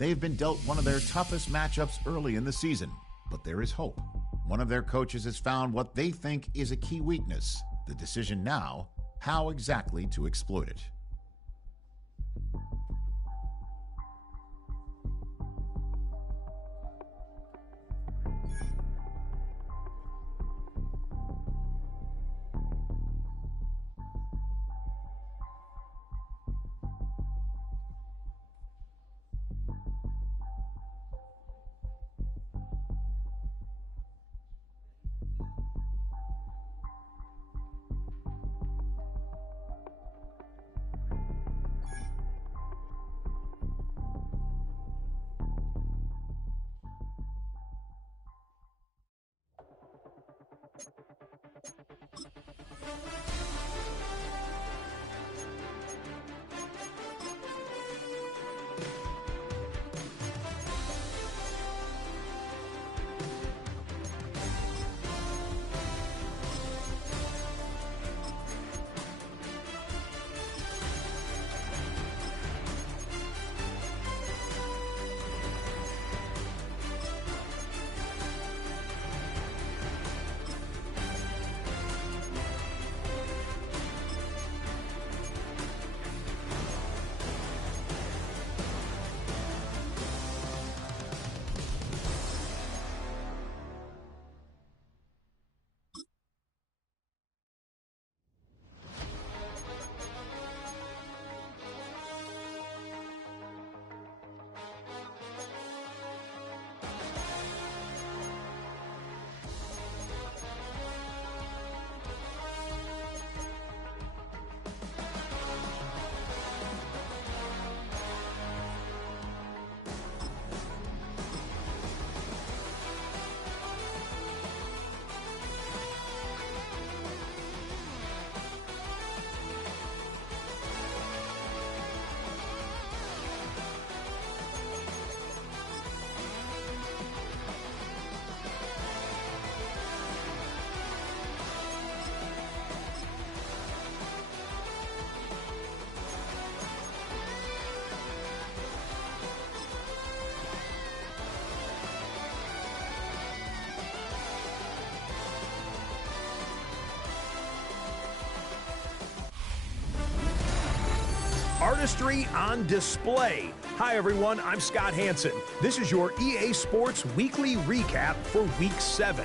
They've been dealt one of their toughest matchups early in the season, but there is hope. One of their coaches has found what they think is a key weakness. The decision now, how exactly to exploit it. Artistry on display. Hi everyone, I'm Scott Hansen. This is your EA Sports Weekly Recap for Week 7.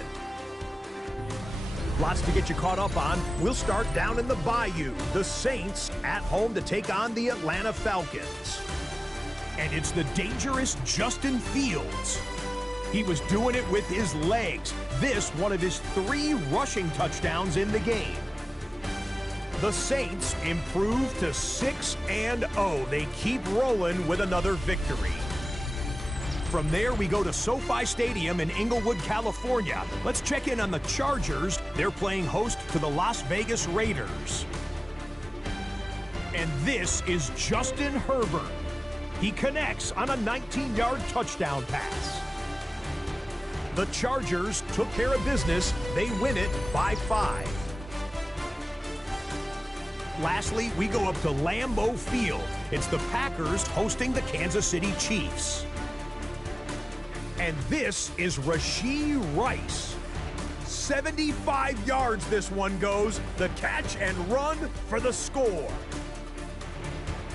Lots to get you caught up on. We'll start down in the Bayou. The Saints at home to take on the Atlanta Falcons. And it's the dangerous Justin Fields. He was doing it with his legs. This one of his 3 rushing touchdowns in the game. The Saints improved to 6-0. They keep rolling with another victory. From there, we go to SoFi Stadium in Inglewood, California. Let's check in on the Chargers. They're playing host to the Las Vegas Raiders. And this is Justin Herbert. He connects on a 19-yard touchdown pass. The Chargers took care of business. They win it by 5. Lastly, we go up to Lambeau Field. It's the Packers hosting the Kansas City Chiefs. And this is Rashee Rice. 75 yards this one goes. The catch and run for the score.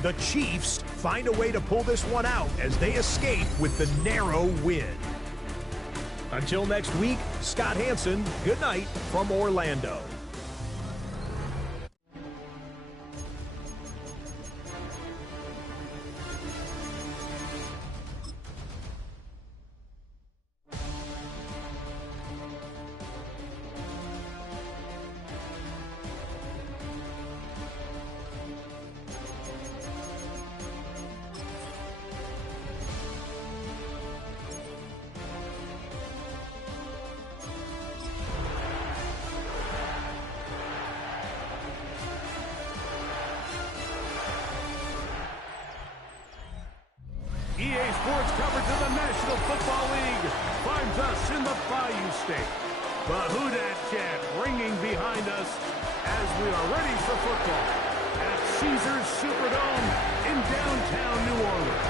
The Chiefs find a way to pull this one out as they escape with the narrow win. Until next week, Scott Hansen, good night from Orlando. EA Sports coverage of the National Football League finds us in the Bayou State. The Who Dat chant ringing behind us as we are ready for football at Caesars Superdome in downtown New Orleans.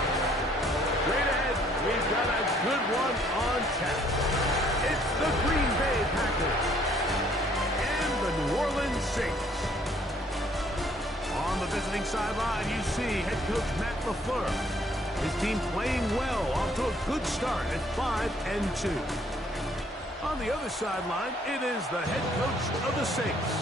Straight ahead. we've got a good one on tap. It's the Green Bay Packers and the New Orleans Saints. On the visiting sideline, you see head coach Matt LaFleur. His team playing well, off to a good start at 5-2. On the other sideline, it is the head coach of the Saints.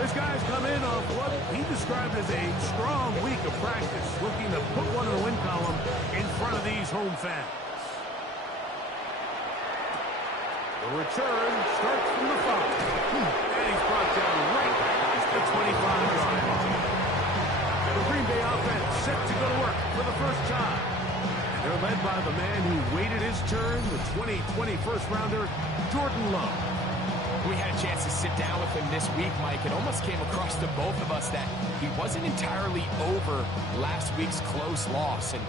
This guy's come in off what he described as a strong week of practice, looking to put one in the win column in front of these home fans. The return starts from the 5. And he's brought down right at the 25-yard line. The Green Bay offense set to go to work for the first time. And they're led by the man who waited his turn, the 2020 first-rounder, Jordan Love. We had a chance to sit down with him this week, Mike. It almost came across to both of us that he wasn't entirely over last week's close loss. And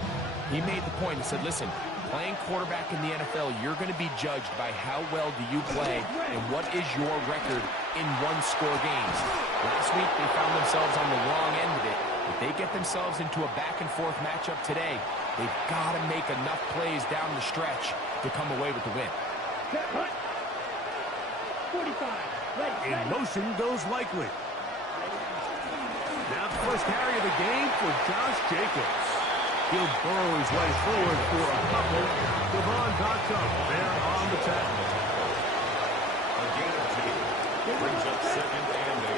he made the point. He said, listen, playing quarterback in the NFL, you're going to be judged by how well do you play and what is your record in one-score games. Last week, they found themselves on the wrong end of it. If they get themselves into a back-and-forth matchup today, they've got to make enough plays down the stretch to come away with the win. In motion goes Likely. Now the first carry of the game for Josh Jacobs. He'll burrow his way forward for a couple. Devon Dotson there on the tackle. A gain of 2 brings up 2nd and 8.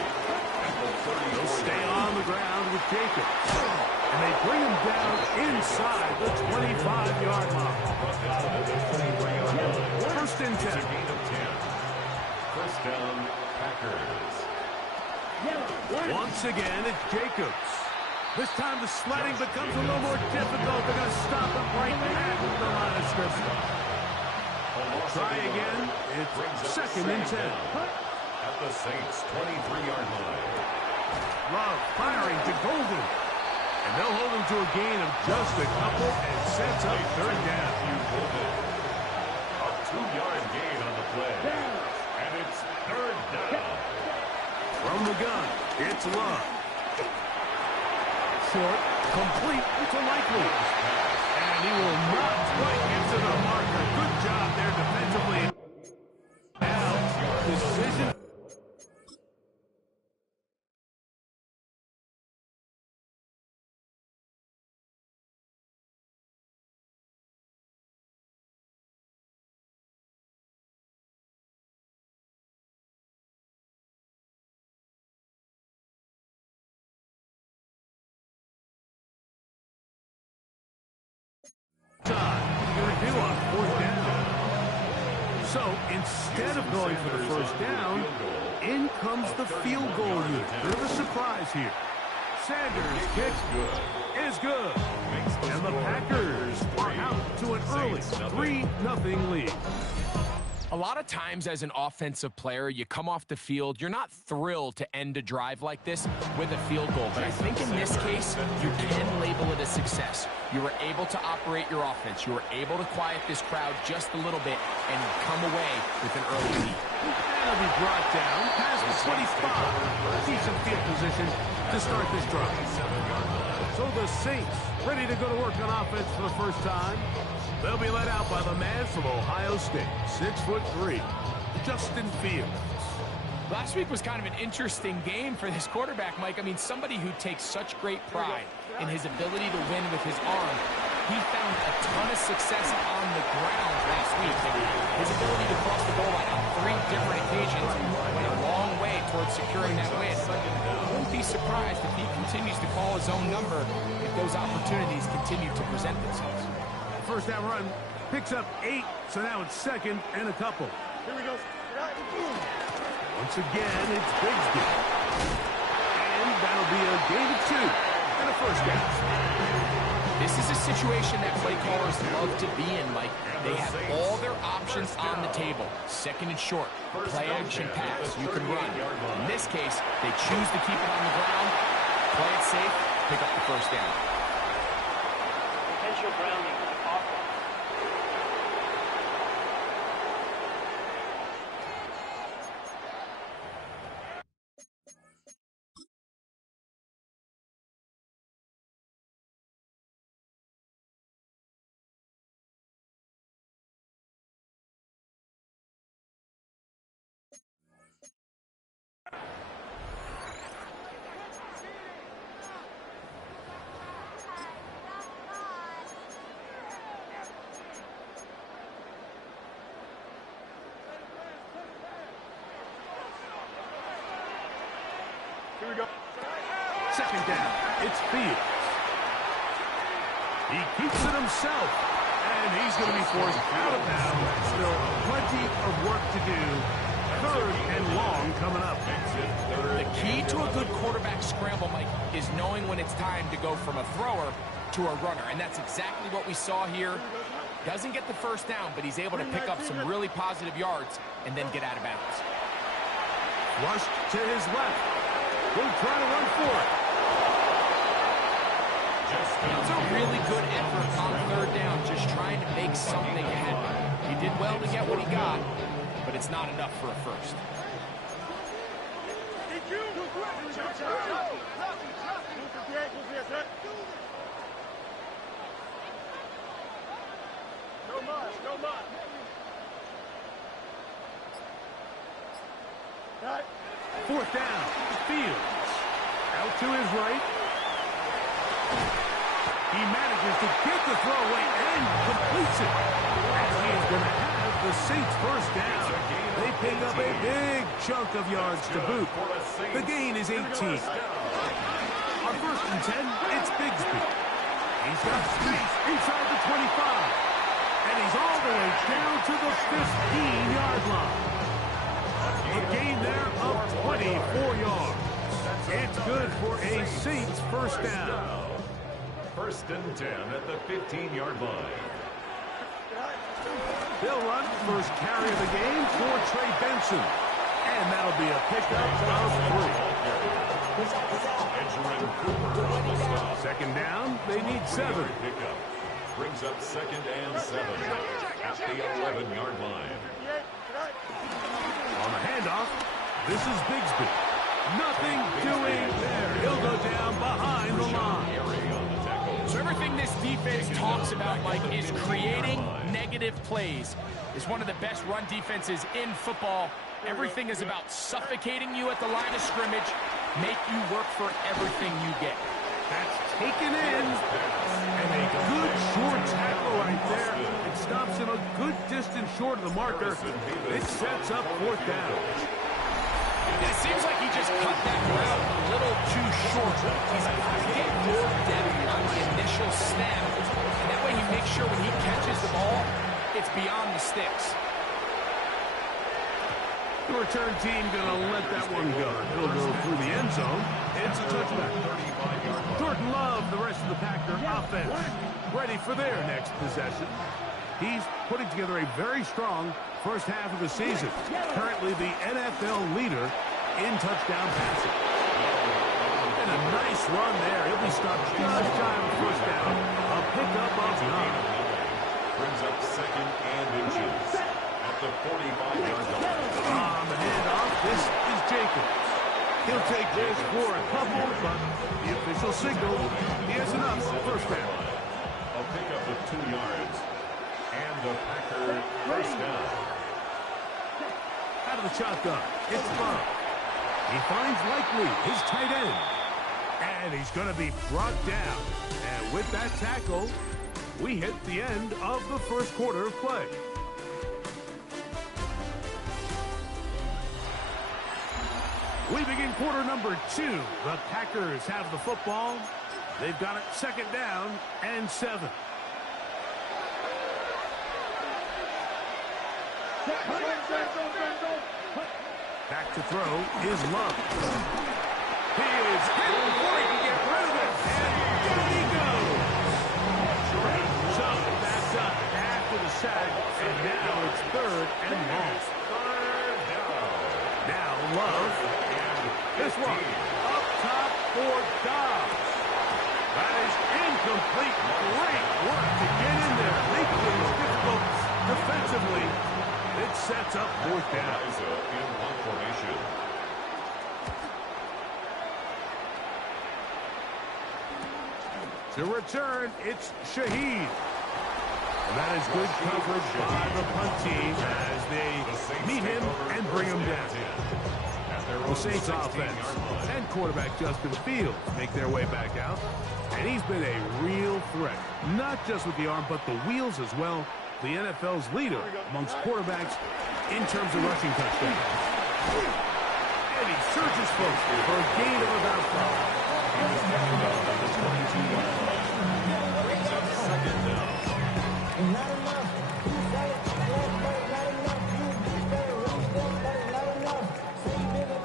He'll stay on the ground with Jacobs. And they bring him down inside the 25-yard line. First and 10. Gain of 10. First down, Packers. Once again, it's Jacobs. This time the sledding becomes a little more difficult. They're going to stop him right at the line of scrimmage. Try again. It's 2nd and 10. At the Saints' 23-yard line. Love firing to Golden. And they'll hold him to a gain of just a couple and sets up 3rd down. A 2-yard gain on the play. And it's 3rd down. From the gun, it's Love. Short, complete to Likely. And he will not quite get to the marker. Good job there defensively. Now, decision. Review on 4th down. So instead of going for the first down, in comes the field goal unit. Bit of a surprise here. Sanders' kick is good. And the Packers are out to an early 3-0 lead. A lot of times as an offensive player, you come off the field, you're not thrilled to end a drive like this with a field goal. But I think in this case, you can label it a success. You were able to operate your offense. You were able to quiet this crowd just a little bit and come away with an early lead. That'll be brought down past the 25. Decent field position to start this drive. So the Saints ready to go to work on offense for the first time. They'll be led out by the man from Ohio State, 6'3", Justin Fields. Last week was kind of an interesting game for this quarterback, Mike. I mean, somebody who takes such great pride in his ability to win with his arm. He found a ton of success on the ground last week. And his ability to cross the goal line on 3 different occasions went a long way towards securing that win. But I wouldn't be surprised if he continues to call his own number if those opportunities continue to present themselves. First down run picks up 8, so now it's 2nd and a couple. Here we go. Once again, it's Bigsby. And that'll be a gain of 2 and a first down. This is a situation that play callers love to be in, Mike. They have all their options on the table. 2nd and short, play action pass, you can run. In this case, they choose to keep it on the ground, play it safe, pick up the first down. Potential grounding. Second down. It's Fields. He keeps it himself. And he's going to be forced out of bounds. Still plenty of work to do. Third and long coming up. The key to a good quarterback scramble, Mike, is knowing when it's time to go from a thrower to a runner. And that's exactly what we saw here. Doesn't get the first down, but he's able to pick up some really positive yards and then get out of bounds. Rushed to his left. He'll try to run for it. It's a really good effort on third down, just trying to make something happen. He did well to get what he got, but it's not enough for a first. Fourth down. Fields. Out to his right. He manages to get the throw away and completes it. And he is going to have the Saints first down. They pick up a big chunk of yards to boot. The gain is 18. On first and 10, it's Bigsby. He's got space inside the 25. And he's all the way down to the 15-yard line. A gain there of 24 yards. It's good for a Saints first down. First and 10 at the 15-yard line. They'll run first carry of the game for Trey Benson. And that'll be a pickup of 3. Second down, they need 7. Pickup brings up second and 7 at the 11-yard line. On the handoff, this is Bigsby. Nothing doing there. He'll go down behind the line. So everything this defense talks about, Mike, is creating negative plays. It's one of the best run defenses in football. Everything is about suffocating you at the line of scrimmage, make you work for everything you get. That's taken in. And a good short tackle right there. It stops him a good distance short of the marker. It sets up fourth down. It seems like he just cut that route a little too short. He's got to get more depth on the initial snap. And that way he makes sure when he catches the ball, it's beyond the sticks. The return team going to let that one go. He'll go through the end zone. It's a touchback. Jordan Love, the rest of the Packer offense, ready for their next possession. He's putting together a very strong first half of the season. Currently the NFL leader in touchdown passing. And a nice run there. He'll be stopped just shy of the first down. A pickup of 9. Brings up second and inches at the 45-yard line. On the handoff, this is Jacobs. He'll take this for a couple, but the official signal, he has enough first down. A pickup of 2 yards. And the Packer first down. Out of the shotgun, it's Love. He finds Likely, his tight end. And he's going to be brought down. And with that tackle, we hit the end of the first quarter of play. We begin quarter number 2. The Packers have the football. They've got it second down and 7. Back to throw is Love. He is hit before he can get rid of it. And down he goes. So that's up after the sack. And now it's third and long. Now Love. This one up top for Dobbs. That is incomplete. Great work to get in there. Making things difficult defensively. It sets up fourth down. In one formation. To return, it's Shaheed. And that is good coverage by the punt team as they meet him and bring him down. The Saints offense and quarterback Justin Fields make their way back out. And he's been a real threat, not just with the arm, but the wheels as well. The NFL's leader amongst quarterbacks in terms of rushing touchdowns. And he surges folks, for a gain of about 5. He was taken down at the 22-yard line. Brings up second down.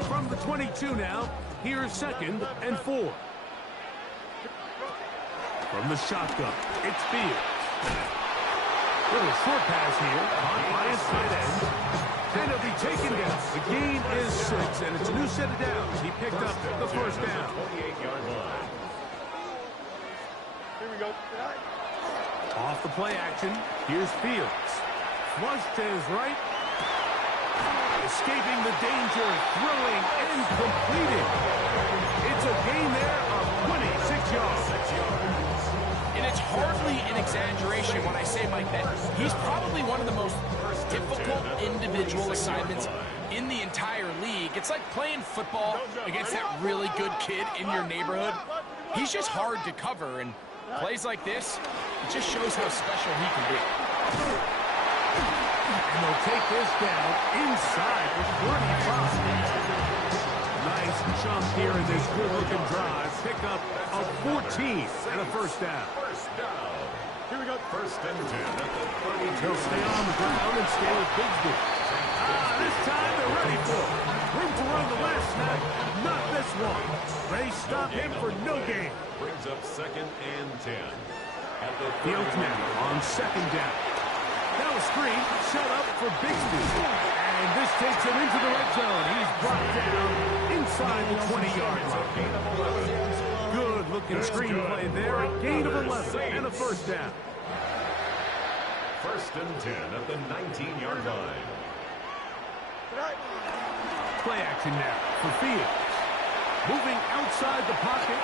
From the 22 now, here's 2nd and 4. From the shotgun, it's Fields. Little short pass here, caught by his tight end. And he'll be taken down. The gain is 6, and it's a new set of downs. He picked up the first down. 28-yard line. Here we go. Off the play action, here's Fields. Flush to his right. Escaping the danger, throwing and completing. It's a gain there of 26 yards. And it's hardly an exaggeration when I say, Mike, that he's probably one of the most difficult individual assignments in the entire league. It's like playing football against that really good kid in your neighborhood. He's just hard to cover, and plays like this, it just shows how special he can be. And they'll take this down inside the 35. Nice chunk here in this good-looking drive. Pick up a 14 and a first down. First down. Here we go. First and 10 at the 32. They'll stay on the ground and stay with Bigsby. This time they're ready for it. Room to run the last snap. Not this one. They stop him for no gain. Brings up 2nd and 10 at the Fields now on 2nd down. Now a screen set up for Bigsby. And this takes him into the red zone. He's brought down inside the 20-yard line. Good-looking screenplay there. A gain of 11 and a first down. First and 10 at the 19-yard line. Play action now for Fields. Moving outside the pocket.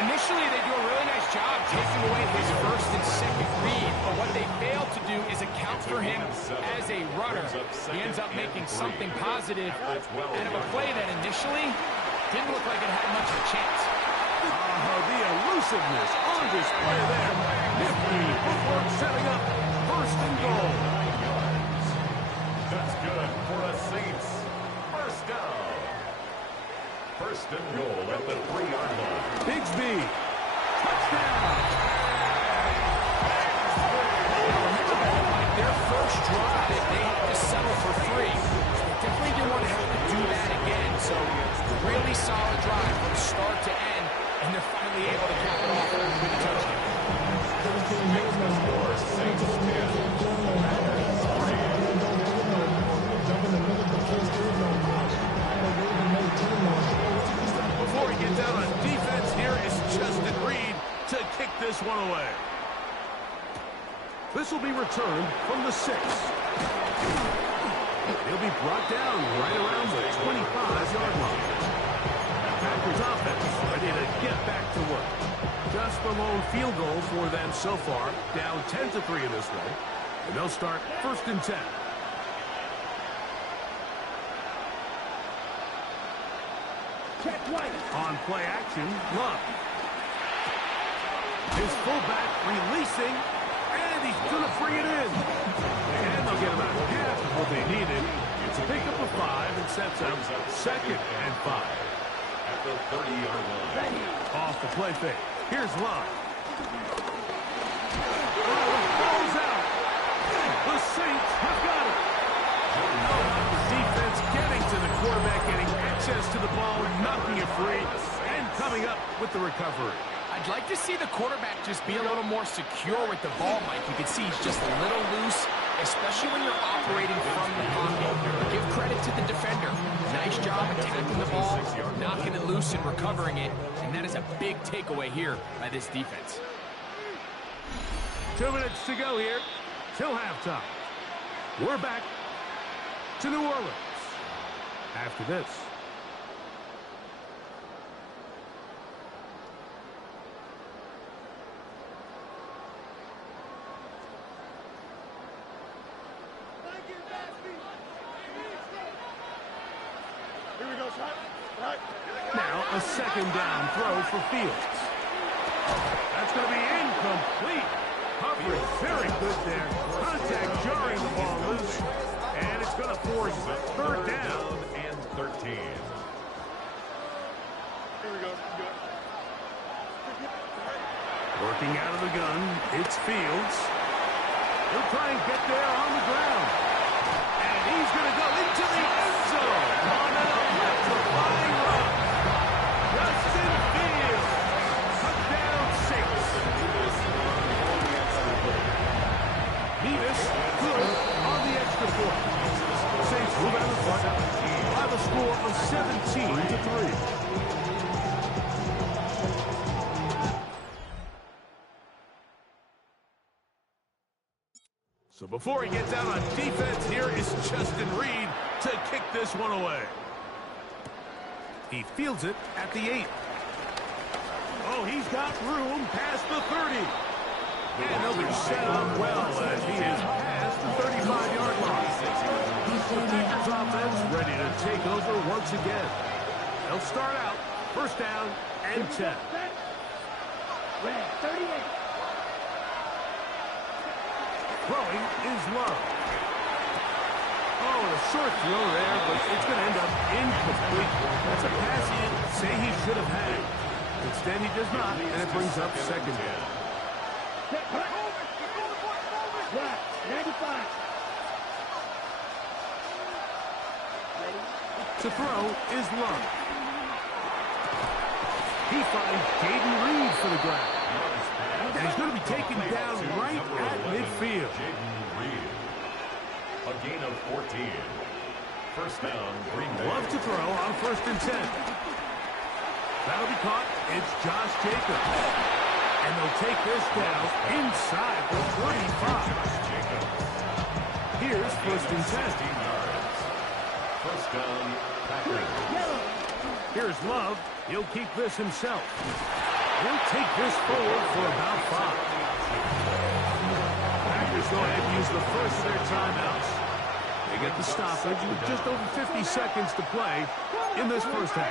Initially, they do a really nice job taking away his first and second read, but what they fail to do is account for him as a runner. He ends up making something positive out of a play that initially didn't look like it had much of a chance. The elusiveness on display there. Nifty footwork setting up first and goal. That's good for a Saints. First down. First and goal at the 3-yard line. Bigsby. Touchdown. Their first drive, they had to settle for 3. Definitely didn't want to have to do that again, so really solid drive from start to end, and they're finally able to cap it off with a touchdown. Saints 10. Before he gets out on defense, here is Justin Reed to kick this one away. This will be returned from the 6. He'll be brought down right around the 25-yard line. Packers offense ready to get back to work. Just the lone field goal for them so far, down 10-3 in this one. And they'll start first and 10. On play action, Love. His fullback releasing, and he's going to bring it in. And they'll get about half of what they needed. It's a pickup of 5 and sets up 2nd and 5. At the 30-yard line. Off the play fake. Here's Love. Ball's out. The Saints have got it. The defense getting to the quarterback, getting access to the ball, knocking it free, and coming up with the recovery. I'd like to see the quarterback just be a little more secure with the ball, Mike. You can see he's just a little loose, especially when you're operating from the pocket. Give credit to the defender. Nice job attacking the ball, knocking it loose and recovering it, and that is a big takeaway here by this defense. 2 minutes to go here till halftime. We're back to New Orleans after this. Here we go, shot. Right. Now a 2nd down throw for Fields. That's going to be incomplete. Coverage very good there. Contact jarring the ball loose. And it's going to force 3rd down. And 13. Looking out of the gun, it's Fields. He'll try and get there on the ground. And he's going to go into the end zone on an electrifying run. Justin Fields, touchdown 6. Nevis good on the extra point. Saints move out of front by the score of 17-3. So before he gets out on defense, here is Justin Reed to kick this one away. He fields it at the 8. Oh, he's got room past the 30. And they'll be set up well as he is past the 35-yard line. The Packers offense ready to take over once again. They'll start out first down and 10. Red, 38. Throwing is Love. Oh, a short throw there, but it's going to end up incomplete. That's a pass he'd say he should have had. Instead, he does not, and it brings up second down. Right, 95. To throw is Love. He finds Jaden Reed for the grab. And he's going to be taken down right at midfield. A gain of 14. First down, Green Bay. Love to throw on first and 10. That'll be caught. It's Josh Jacobs. And they'll take this down inside the 35. Here's first and 10. First down, Packers. Here's Love. He'll keep this himself. He'll take this forward for about 5. Packers go ahead and use the first of their timeouts. They get the stoppage with just over 50 seconds to play in this first half.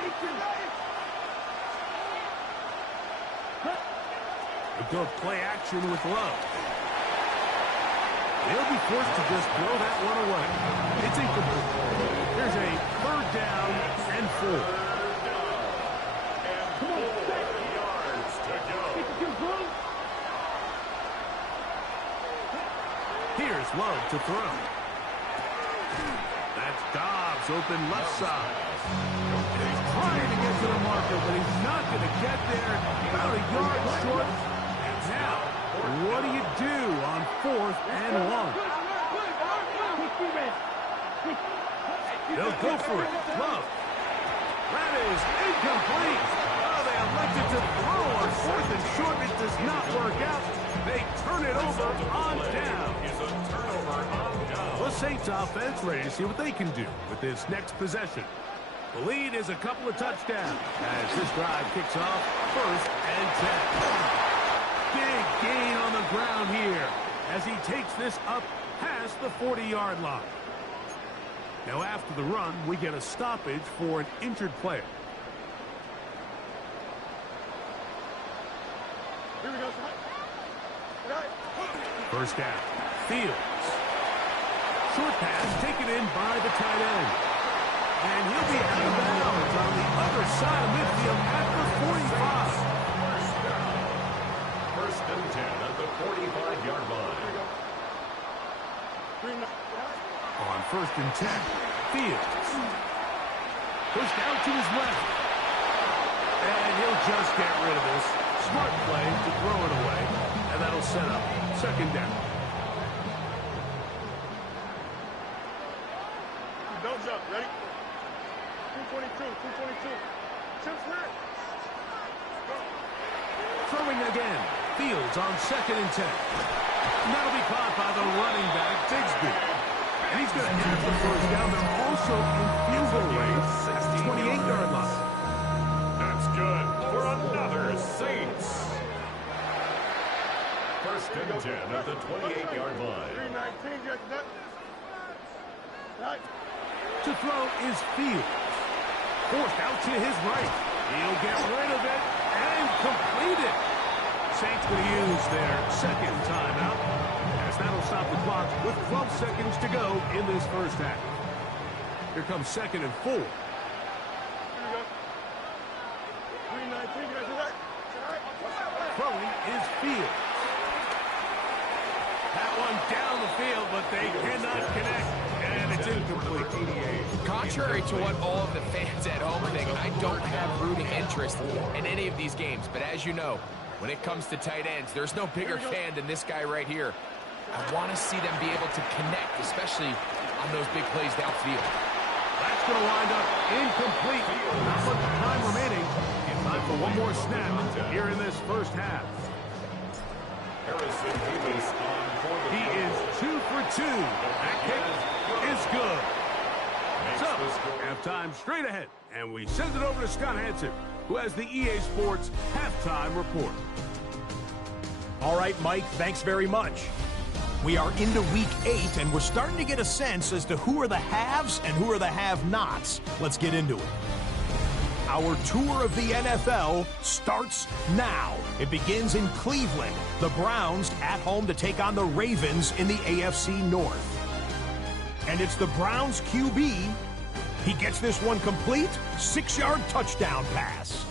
A good play action with Love. He'll be forced to just throw that one away. It's incomplete. Here's a third down and 4. Here's Love to throw. That's Dobbs open left side. And he's trying to get to the marker, but he's not going to get there. About a yard short. And now, what do you do on 4th and 1? They'll go for it. Love. That is incomplete. Oh, they elected to throw on 4th and short. It does not work out. They turn it over on down. The Saints offense ready to see what they can do with this next possession. The lead is a couple of touchdowns as this drive kicks off first and 10. Big gain on the ground here as he takes this up past the 40-yard line. Now after the run, we get a stoppage for an injured player. Here we go, son. First down, Fields. Short pass taken in by the tight end. And he'll be out of bounds on the other side of midfield at the 45. First and 10 at the 45-yard line. On first and 10, Fields. Pushed out to his left. And he'll just get rid of this. Smart play to throw it away. And that'll set up second down. Don't jump. Ready? 222. 222. Chips red. Throwing again. Fields on second and 10. And that'll be caught by the running back, Bigsby. And he's going to have the first down. They're also in field goal range at the 28-yard line. That's good for another Saints. First and 10 at the 28-yard line. 319, get that. Right. To throw is Fields. Forced out to his right. He'll get rid of it and complete it. Saints going to use their second timeout, as that'll stop the clock with 12 seconds to go in this first half. Here comes second and 4. Here we go. 319, get that. Throwing is Fields. Fields. That one down the field, but they cannot connect, and it's incomplete. Contrary to what all of the fans at home think, I don't have rooting interest in any of these games. But as you know, when it comes to tight ends, there's no bigger fan than this guy right here. I want to see them be able to connect, especially on those big plays downfield. That's going to wind up incomplete. Not much time remaining. In time for one more snap here in this first half. He is 2 for 2. That kick is good. So, halftime straight ahead, and we send it over to Scott Hansen, who has the EA Sports halftime report. All right, Mike, thanks very much. We are into week 8, and we're starting to get a sense as to who are the haves and who are the have-nots. Let's get into it. Our tour of the NFL starts now. It begins in Cleveland. The Browns at home to take on the Ravens in the AFC North. And it's the Browns QB. He gets this one complete. 6-yard touchdown pass.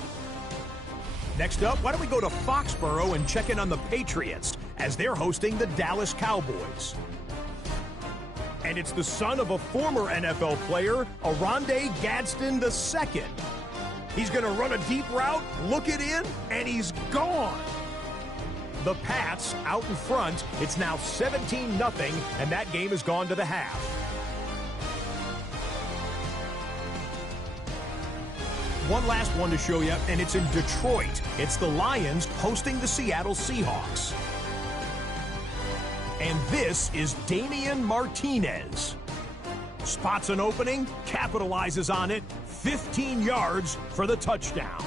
Next up, why don't we go to Foxborough and check in on the Patriots as they're hosting the Dallas Cowboys. And it's the son of a former NFL player, Oronde Gadsden II. He's going to run a deep route, look it in, and he's gone. The Pats out in front. It's now 17-0, and that game has gone to the half. One last one to show you, and it's in Detroit. It's the Lions hosting the Seattle Seahawks. And this is Damian Martinez. Spots an opening, capitalizes on it, 15 yards for the touchdown.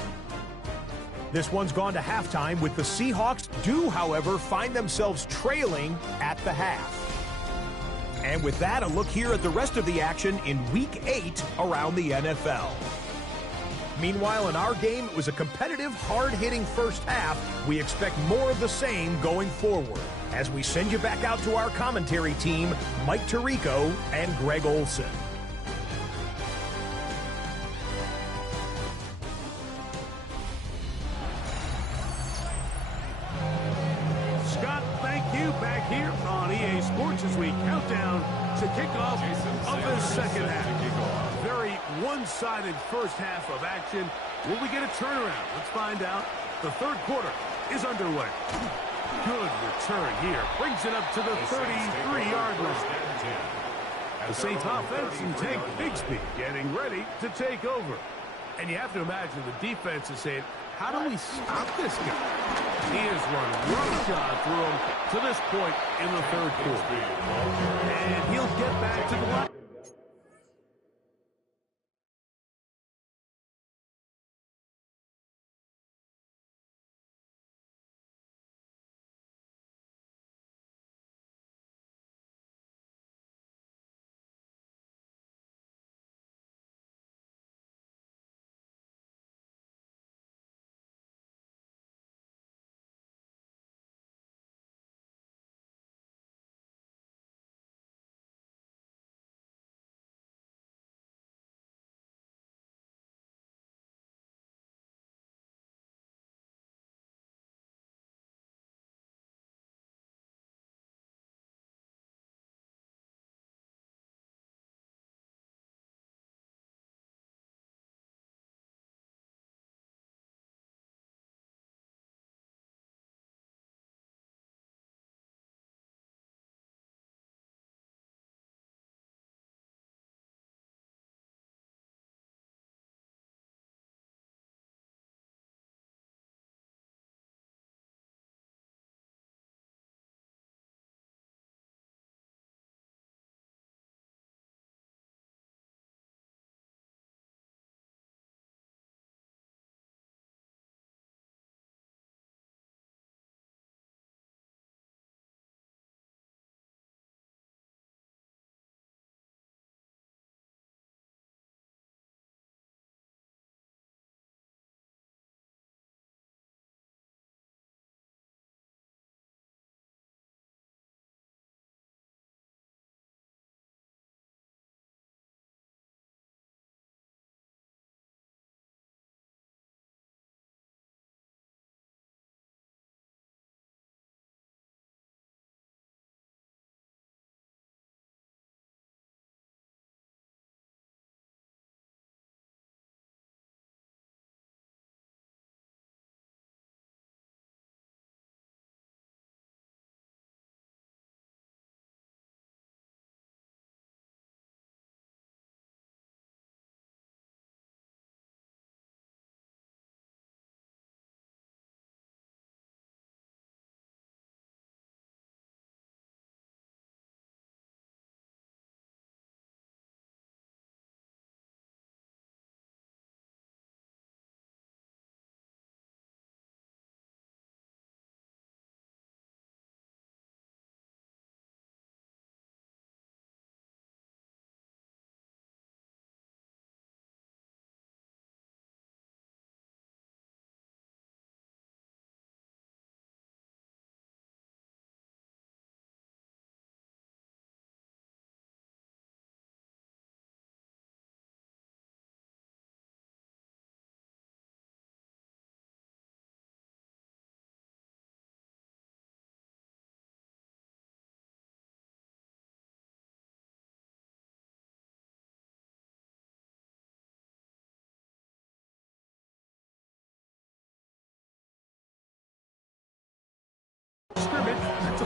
This one's gone to halftime with the Seahawks do, however, find themselves trailing at the half. And with that, a look here at the rest of the action in Week 8 around the NFL. Meanwhile, in our game, it was a competitive, hard-hitting first half. We expect more of the same going forward as we send you back out to our commentary team, Mike Tirico and Greg Olson. Scott, thank you. Back here on EA Sports as we count down to kickoff of this second half. Very one-sided first half of action. Will we get a turnaround? Let's find out. The third quarter is underway. Good return here. Brings it up to the 33-yard line. The Saints offense and Tank Bigsby getting ready to take over. And you have to imagine the defense is saying, how do we stop this guy? He has run roughshod through him to this point in the third quarter. And he'll get back to the line.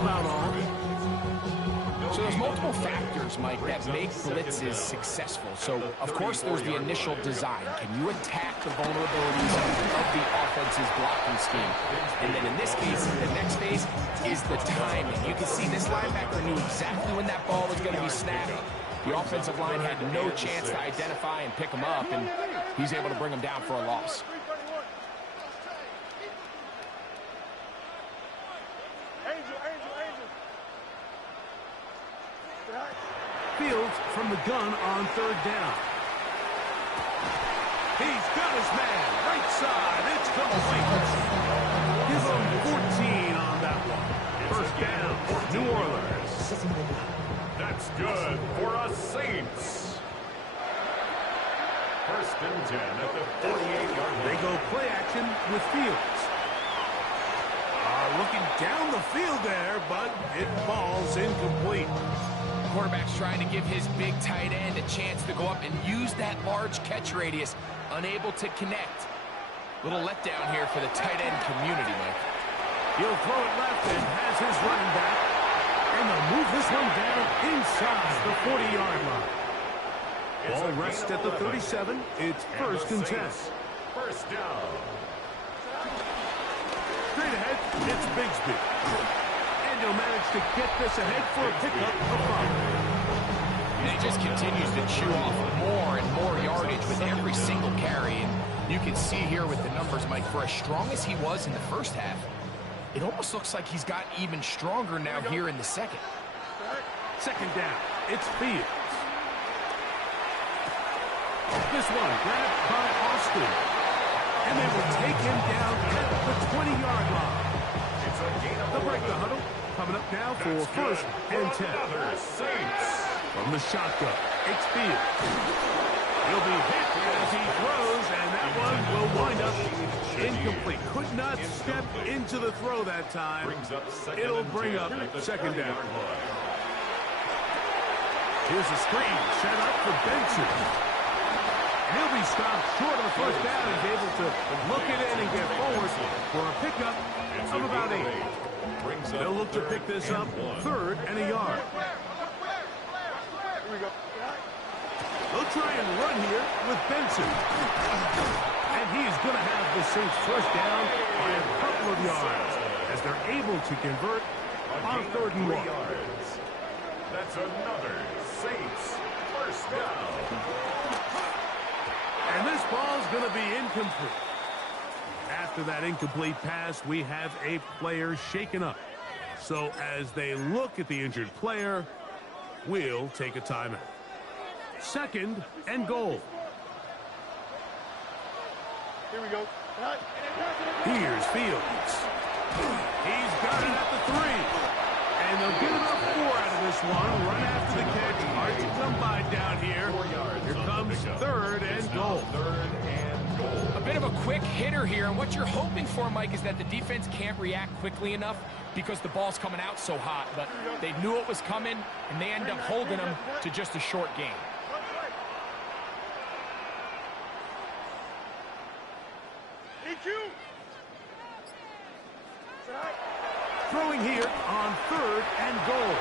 about all. So there's multiple factors, Mike, that make blitzes successful. So, of course, there's the initial design. Can you attack the vulnerabilities of the offense's blocking scheme? And then in this case, the next phase is the timing. You can see this linebacker knew exactly when that ball was going to be snapped. The offensive line had no chance to identify and pick him up, and he's able to bring him down for a loss. Fields from the gun on third down. He's got his man. Right side. It's complete. Give him 14 on that one. First down, New Orleans. That's good for us Saints. First and 10 at the 48-yard line. They go play action with Fields. Looking down the field there, but it falls incomplete. Quarterback's trying to give his big tight end a chance to go up and use that large catch radius. Unable to connect. Little letdown here for the tight end community, Mike. He'll throw it left and has his running back. And they'll move this one down inside the 40-yard line. Ball rests at the 37. It's first and 10. First down. Straight ahead, it's Bigsby. And he'll manage to get this ahead for a pickup of 5. And he just continues to chew off more and more yardage with every single carry. And you can see here with the numbers, Mike, for as strong as he was in the first half, it almost looks like he's gotten even stronger now here in the second. Second down, it's Fields. This one grabbed by Austin. And they will take him down at the 20-yard line. They'll break the huddle. Coming up now for first and 10. From the shotgun, it's Fields. He'll be hit as he throws, and that one will wind up incomplete. Could not step into the throw that time. It'll bring up second down. Here's a screen set up for Benson. He'll be stopped short of the first down and be able to look it in and get forward for a pickup of about 8. They'll look to pick this up third and a yard. They'll try and run here with Benson. And he's going to have the Saints first down by a couple of yards as they're able to convert on third and 1. That's another Saints first down. And this ball's going to be incomplete. After that incomplete pass, we have a player shaken up. So as they look at the injured player, we'll take a timeout. Second and goal. Here we go. Here's Fields. He's got it at the 3. And they'll get about 4 out of this one. Run after the catch. Hard to come by down here. Here comes third and goal. A bit of a quick hitter here, and what you're hoping for, Mike, is that the defense can't react quickly enough because the ball's coming out so hot. But they knew it was coming, and they end up holding them to just a short game. Throwing here on third and goal.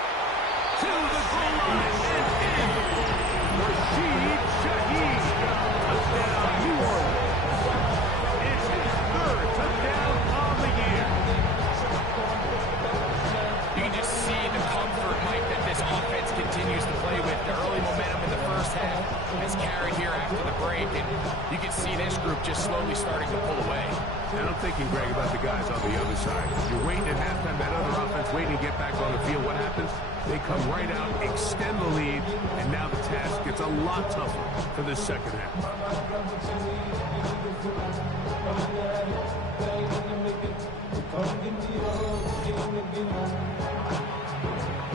To the goal line and in. Rashid Shaheed. Touchdown, New Orleans. It's his third touchdown on the year. You can just see the comfort, Mike, that this offense continues to play with. The early momentum in the first half has carried here after the break, and you can see this group just slowly starting to pull away. And I'm thinking, Greg, about the guys on the other side. You're waiting at halftime, that other offense waiting to get back on the field. What happens? They come right out, extend the lead, and now the task gets a lot tougher for this second half.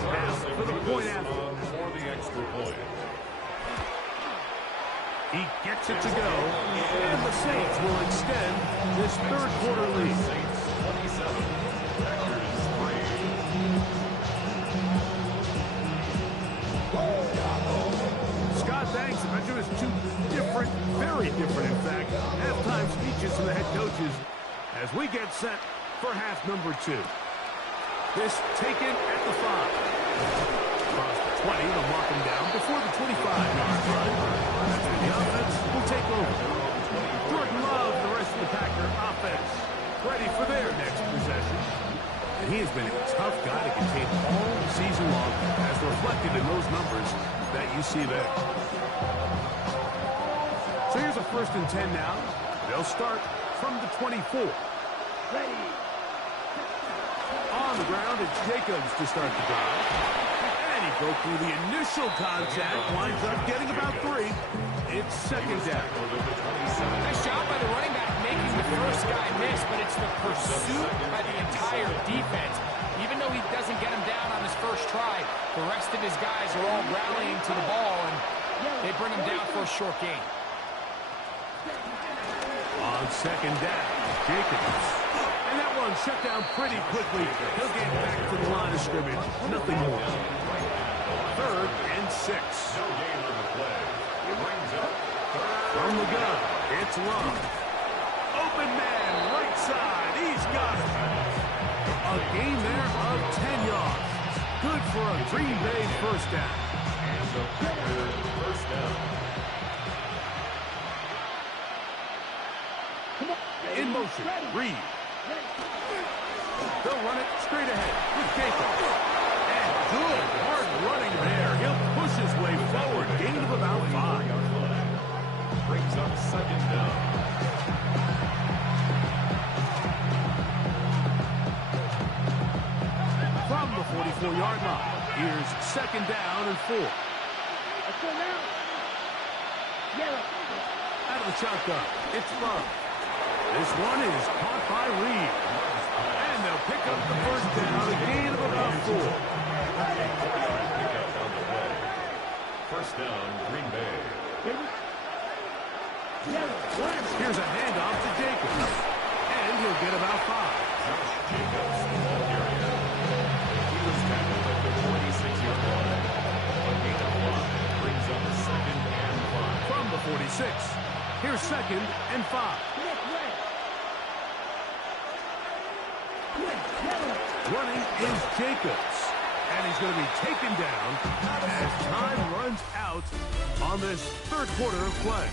Now, for the point after. For the extra point. He gets it to go, and the Saints will extend this third quarter lead. Scott, thanks. I bet you it's two different, very different, in fact, halftime speeches from the head coaches as we get set for half number 2. This taken at the 5. Across the 20, they'll mark him down before the 25-yard line. That's when the offense will take over. Jordan Love, the rest of the Packer offense, ready for their next possession. And he has been a tough guy to contain all season long, as reflected in those numbers that you see there. So here's a 1st and 10 now. They'll start from the 24. Ready. On the ground, it's Jacobs to start the drive. And he broke through the initial contact, winds up getting about 3. It's 2nd down. Nice job by the running back making the first guy miss, but it's the pursuit by the entire defense. Even though he doesn't get him down on his first try, the rest of his guys are all rallying to the ball, and they bring him down for a short gain. On 2nd down, Jacobs. And that one shut down pretty quickly. He'll get back to the line of scrimmage. Nothing more. 3rd and 6. No gain on the play. It brings up From the gun, it's Love. Open man, right side. He's got it. A gain there of 10 yards. Good for a Green Bay 1st down. and the Packers 1st down. In motion, Reed. They'll run it straight ahead with Jacobs. And good hard running there. He'll push his way forward. Gain of about 5. Brings up 2nd down. From the 44-yard line, here's 2nd down and 4. Let's go now. Yellow. Out of the shotgun, it's Love. This one is caught by Reed. And they'll pick up the 1st down, a gain of about 4. Pickup on the play. 1st down, Green Bay. Here's a handoff to Jacobs. And he'll get about 5. Josh Jacobs in that area. He was tackled at the 46-yard line. A gain of 5 brings up 2nd and 5. From the 46, here's 2nd and 5. Running is Jacobs. And he's going to be taken down as time runs out on this 3rd quarter of play.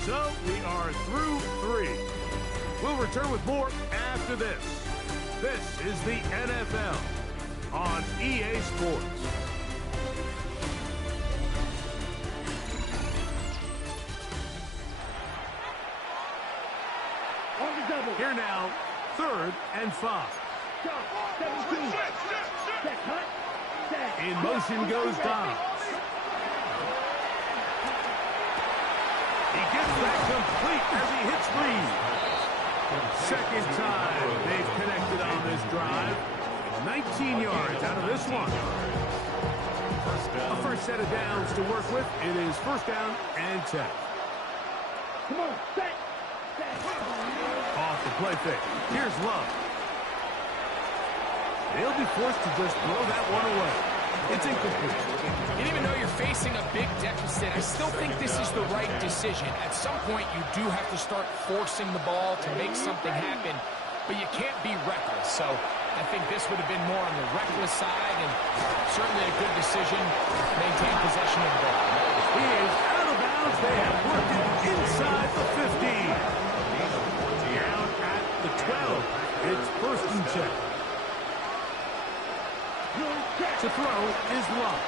So we are through 3. We'll return with more after this. This is the NFL on EA Sports. Here now, 3rd and 5. In motion goes Dobbs. He gets that complete as he hits Reed. 2nd time they've connected on this drive. 19 yards out of this one. A 1st set of downs to work with. It is 1st down and 10. Come on, set. Off the play fake. Here's Love. They'll be forced to just throw that one away. It's incomplete. And even though you're facing a big deficit, I still think this is the right decision. At some point, you do have to start forcing the ball to make something happen, but you can't be reckless. So I think this would have been more on the reckless side, and certainly a good decision to maintain possession of the ball. He is out of bounds. They have worked it inside the 15. Down at the 12. It's 1st and 10. To throw is Love.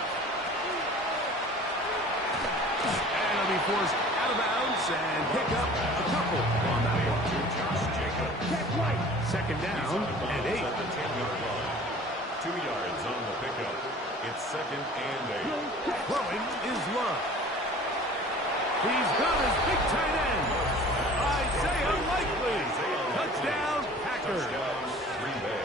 And he'll be forced out of bounds and pick up a couple on that one. Josh Jacobs. 2nd down and 8. At the 10-yard line. 2 yards on the pickup. It's 2nd and 8. Throwing is Love. He's got his big tight end. Isaiah Likely. Touchdown, Packers. Touchdown, Green Bay.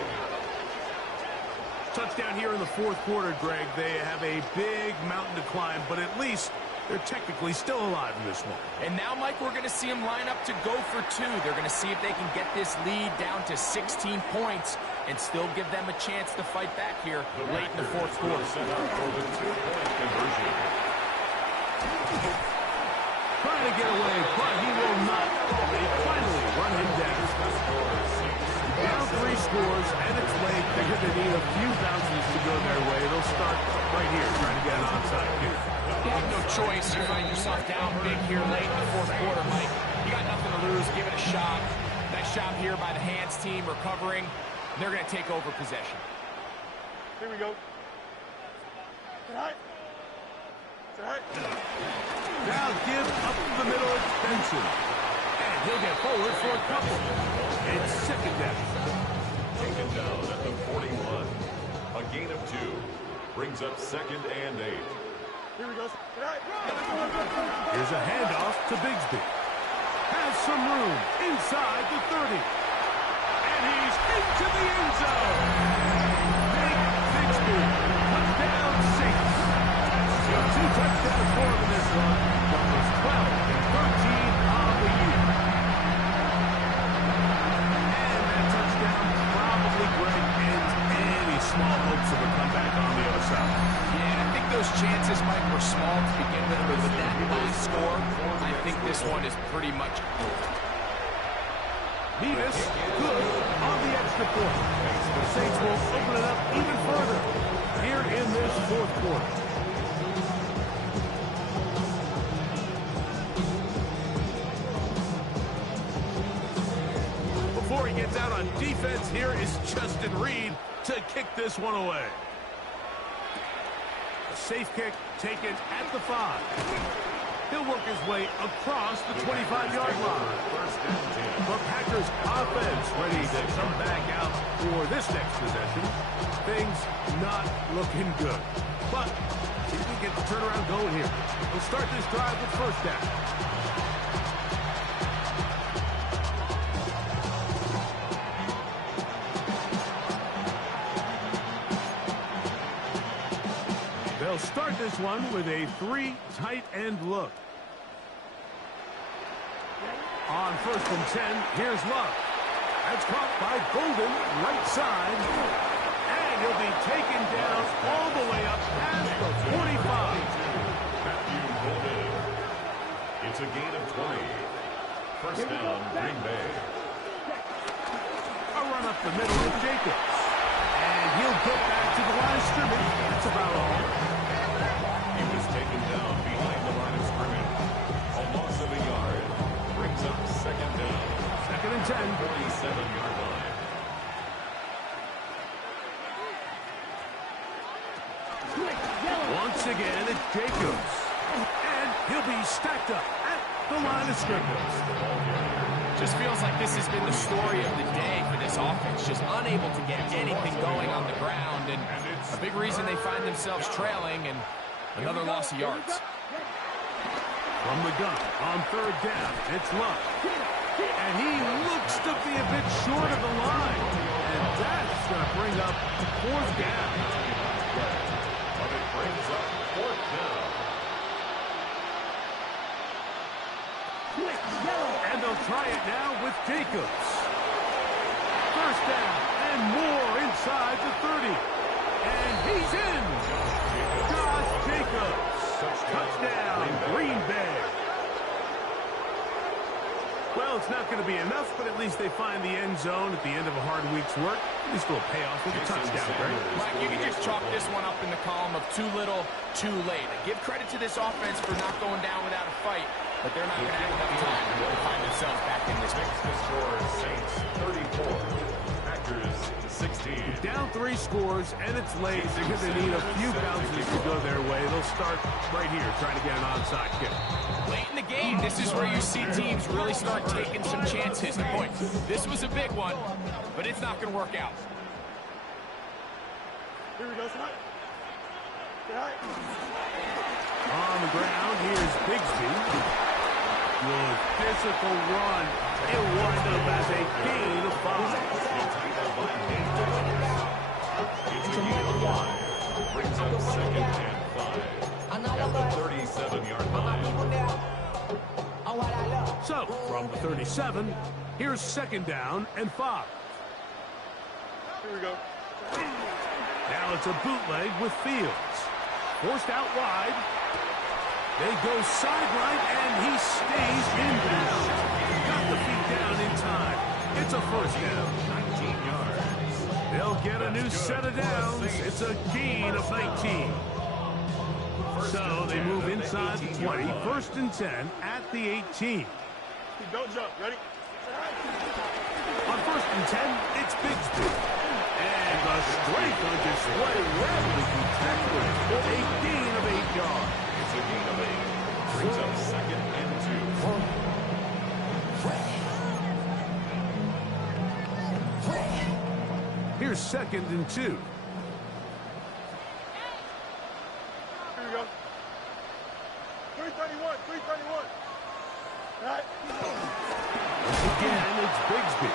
Touchdown here in the 4th quarter, Greg. They have a big mountain to climb, but at least they're technically still alive in this one. And now, Mike, we're going to see them line up to go for 2. They're going to see if they can get this lead down to 16 points and still give them a chance to fight back here late in the 4th quarter. Set up for the 2-point conversion. Trying to get away, but he will not. They finally run him down. Down 3 scores, and it's laid Because they need a few bounces to go their way. They'll start right here, trying to get an onside kick. You have no choice. You find yourself down big here late in the fourth quarter, Mike. You got nothing to lose. Give it a shot. Nice job here by the hands team recovering. They're going to take over possession. Here we go. Now give up the middle extension. And he'll get forward for a couple. It's second down. Taken down at the 41. A gain of 2. Brings up 2nd and 8. Here we go. Here's a handoff to Bigsby. Has some room inside the 30. And he's into the end zone. Big Bigsby. Touchdown Saints. So 2 touchdowns for him in this one. Numbers 12 and 13 on the year. And that touchdown probably, Greg, ends any small hopes of a comeback on the other side. Yeah, I think those chances, Mike, were small to begin with, but with that last score, I think this one is pretty much Nevis, good on the extra point. The Saints will open it up even further here in this fourth quarter. Before he gets out on defense, here is Justin Reed to kick this one away. A safe kick taken at the 5. He'll work his way across the 25-yard line. The Packers offense ready to come back out for this next possession. Things not looking good. But see if we get the turnaround going here. We'll start this drive with first down. They'll start this one with a 3 tight end look. On 1st and 10, here's Love. That's caught by Golden, right side. And he'll be taken down all the way up past the 45. Matthew Golden. It's a gain of 20. First down, Green Bay. A run up the middle of Jacobs. And he'll get back to the line of scrimmage. That's about all. He was taken down behind the line of scrimmage. A loss of a yard. Brings up 2nd down. 2nd and 10. 47-yard line. Once again, it's Jacobs. And he'll be stacked up at the line of scrimmage. Just feels like this has been the story of the day for this offense. Just unable to get anything going on the ground. And a big reason they find themselves trailing and another loss of yards. From the gun on 3rd down, it's Love. And he looks to be a bit short of the line. And that's going to bring up 4th down. But it brings up 4th down. And they'll try it now with Jacobs. First down and more inside the 30. And he's in. Josh Jacobs. Touchdown, Green Bay. Well, it's not going to be enough, but at least they find the end zone at the end of a hard week's work. At least a little payoff with a touchdown, right? Mike, you can just chalk this one up in the column of too little, too late. I give credit to this offense for not going down without a fight, but they're not going to have enough time to find themselves back in this game. The score, Saints 34, Packers 16. Down 3 scores, and it's late because they need a few bounces to go their way. They'll start right here, trying to get an onside kick. Late in the game, this is where you see teams really start taking some chances. And boy, this was a big one, but it's not going to work out. Here we go, son. On the ground, here's Bigsby. Good physical run. It'll wind up as a gain of 5. It's a gain of 1. Brings up 2nd and 5. At the 37-yard line. So, from the 37, here's 2nd down and 5. Here we go. Now it's a bootleg with Fields. Forced out wide. They go sideline, and he stays in bounds. Got the feet down in time. It's a first down. 19 yards. They'll get a new set of downs. It's a gain of 19. So they move inside the 20, 1st and 10 at the 18. Don't jump. Ready? On 1st and 10, it's Bigsby. And the strength on display rapidly tackling for a gain of 8 yards. It's a gain of 8. Brings up 2nd and 2. Here's 2nd and 2. Here we go. 331. 331. Right. Again, it's Bigsby.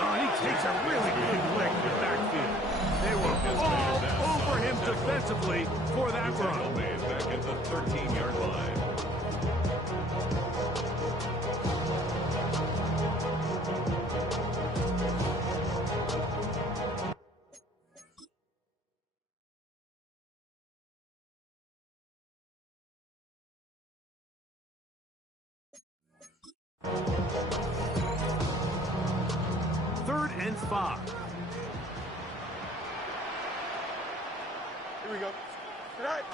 Oh, he takes a really good lick in the backfield. They were all over him defensively for that run. Back at the 13-yard line. Third and 5. Here we go. Right.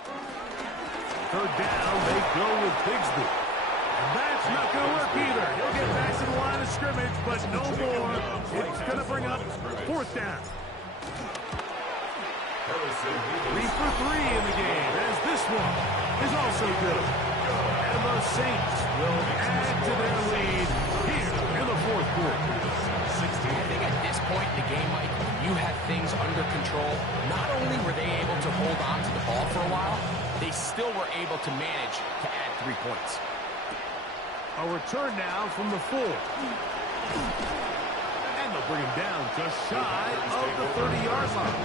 3rd down, they go with Bigsby. And that's not going to work either. He'll get back to the line of scrimmage, but no more. It's going to bring up 4th down. 3 for 3 in the game, as this one is also good. And the Saints will add to their lead here in the 4th quarter. I think at this point in the game, Mike, you had things under control. Not only were they able to hold on to the ball for a while, they still were able to manage to add 3 points. A return now from the 4. And they'll bring him down just shy of the 30-yard line.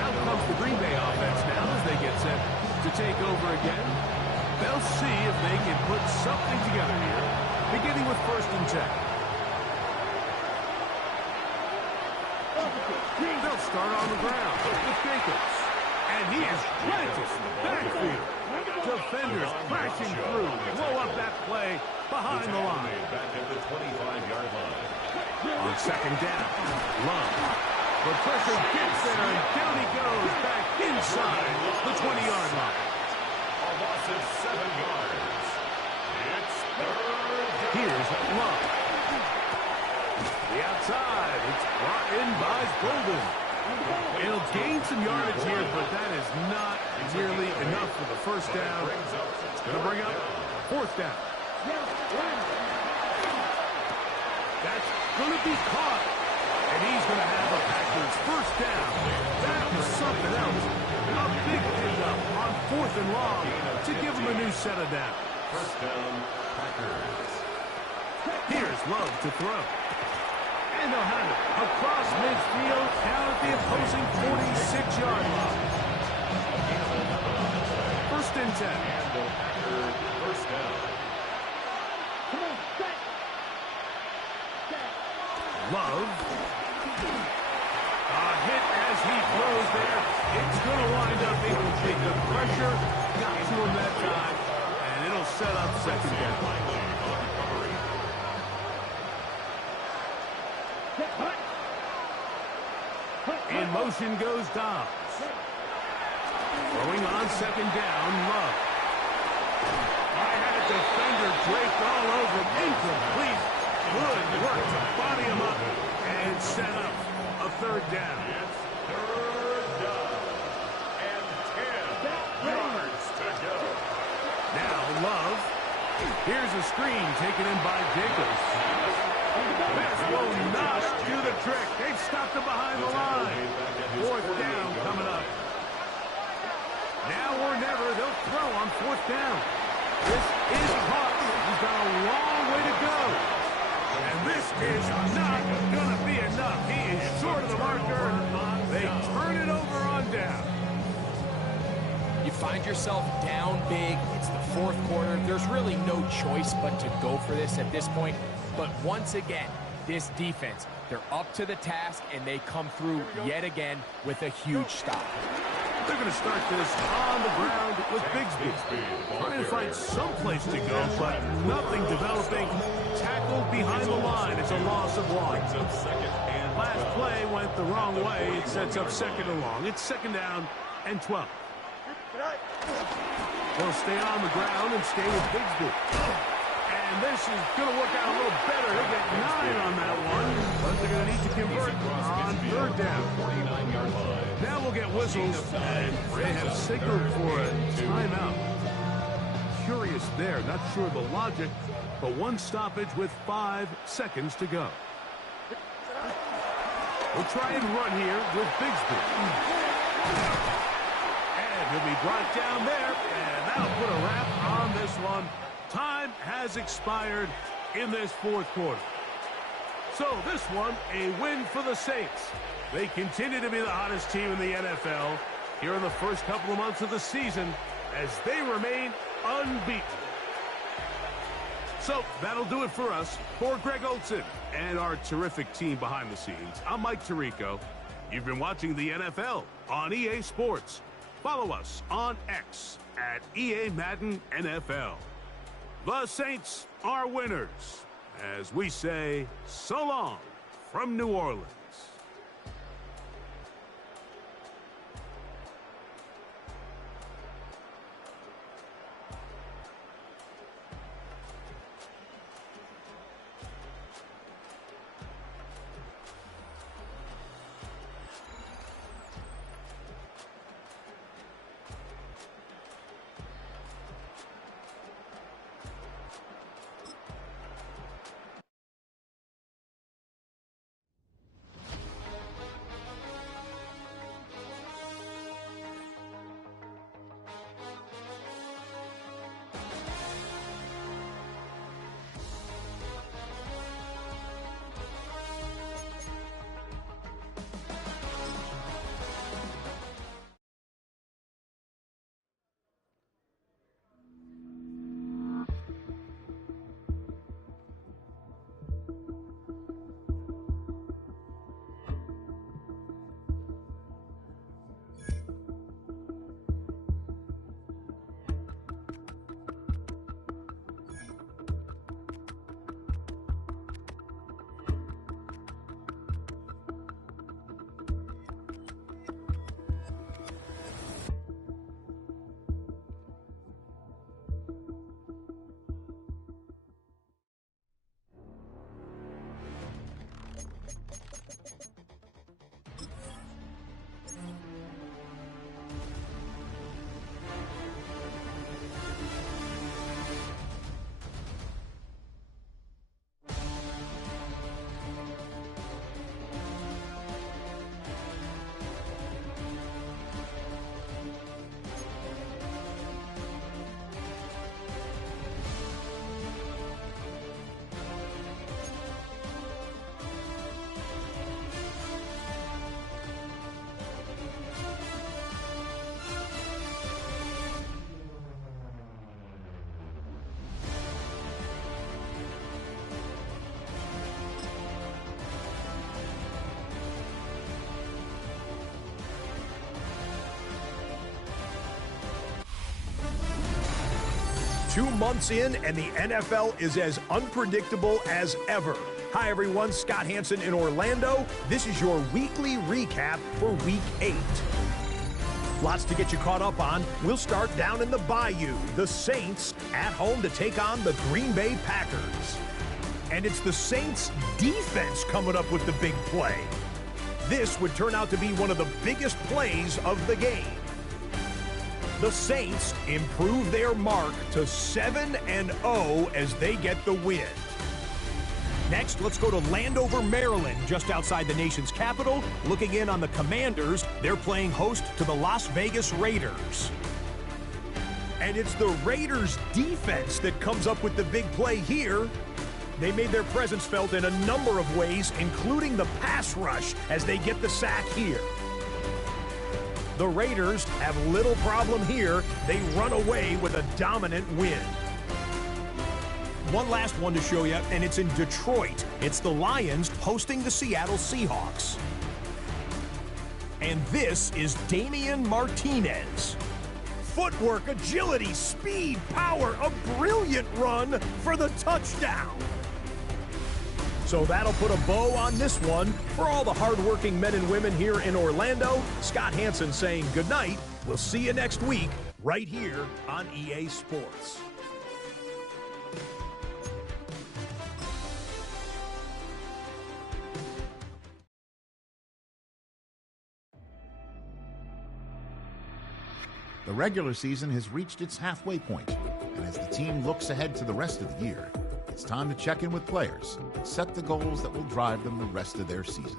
Out comes the Green Bay offense now as they get set to take over again. They'll see if they can put something together here, beginning with 1st and 10. They'll start on the ground with Jacobs. And he is planted in the backfield. Defenders crashing through. Blow up that play behind the line. Back at the 25-yard line. On 2nd down, Love. The pressure gets there, and down he goes back inside the 20-yard line. A loss of 7 yards. It's 3rd down. Here's Love. The outside. It's brought in by Golden. It'll gain some yardage here, but that is not nearly enough for the 1st down. It's going to bring up 4th down. That's going to be caught. And he's going to have a Packers 1st down. That was something else. A big pickup on 4th and long to give him a new set of downs. 1st down, Packers. Here's Love to throw. And they'll have it across midfield down at the opposing 46-yard line. 1st and 10. And the Packers 1st down. Love. A hit as he throws there. It's going to wind up incomplete. The pressure got to him that time, and it'll set up 2nd down. In motion goes Dobbs. Throwing on 2nd down, Love. I had a defender draped all over him. Incomplete. Good work to body him up and set up a 3rd down. It's 3rd down. And 10 yards to go. Now Love. Here's a screen taken in by Jacobs. This will not do the trick. They've stopped him behind the line. 4th down coming up. Now or never, they'll throw on 4th down. This is caught. He's got a long way to go. And this is not going to be enough. He is short of the marker. They turn it over on down. You find yourself down big. It's the 4th quarter. There's really no choice but to go for this at this point. But once again, this defense, they're up to the task, and they come through yet again with a huge stop. They're going to start this on the ground with Bigsby. Trying to find some place to go, but nothing developing. Tackled behind the line. It's a loss of 1. last play went the wrong way. It sets up second and long. It's second down and 12. They'll stay on the ground and stay with Bigsby. And this is going to work out a little better. They get 9 on that one, but they're going to need to convert on third down. 49-yard line. Now we'll get whistles, and they have signaled for a timeout. Curious there, not sure the logic, but one stoppage with 5 seconds to go. We'll try and run here with Bigsby. And he'll be brought down there, and that'll put a wrap on this one. Time has expired in this fourth quarter. So this one, a win for the Saints. They continue to be the hottest team in the NFL here in the first couple of months of the season as they remain unbeaten. So that'll do it for us. For Greg Olson and our terrific team behind the scenes, I'm Mike Tirico. You've been watching the NFL on EA Sports. Follow us on X at EA Madden NFL. The Saints are winners, as we say so long from New Orleans. Two months in, and the NFL is as unpredictable as ever. Hi, everyone. Scott Hansen in Orlando. This is your weekly recap for Week 8. Lots to get you caught up on. We'll start down in the Bayou. The Saints at home to take on the Green Bay Packers. And it's the Saints' defense coming up with the big play. This would turn out to be one of the biggest plays of the game. The Saints improve their mark to 7-0 as they get the win. Next, let's go to Landover, Maryland, just outside the nation's capital. Looking in on the Commanders, they're playing host to the Las Vegas Raiders. And it's the Raiders' defense that comes up with the big play here. They made their presence felt in a number of ways, including the pass rush, as they get the sack here. The Raiders have little problem here. They run away with a dominant win. One last one to show you, and it's in Detroit. It's the Lions hosting the Seattle Seahawks. And this is Damian Martinez. Footwork, agility, speed, power, a brilliant run for the touchdown. So that'll put a bow on this one. For all the hardworking men and women here in Orlando, Scott Hansen saying goodnight. We'll see you next week right here on EA Sports. The regular season has reached its halfway point, and as the team looks ahead to the rest of the year, it's time to check in with players and set the goals that will drive them the rest of their season.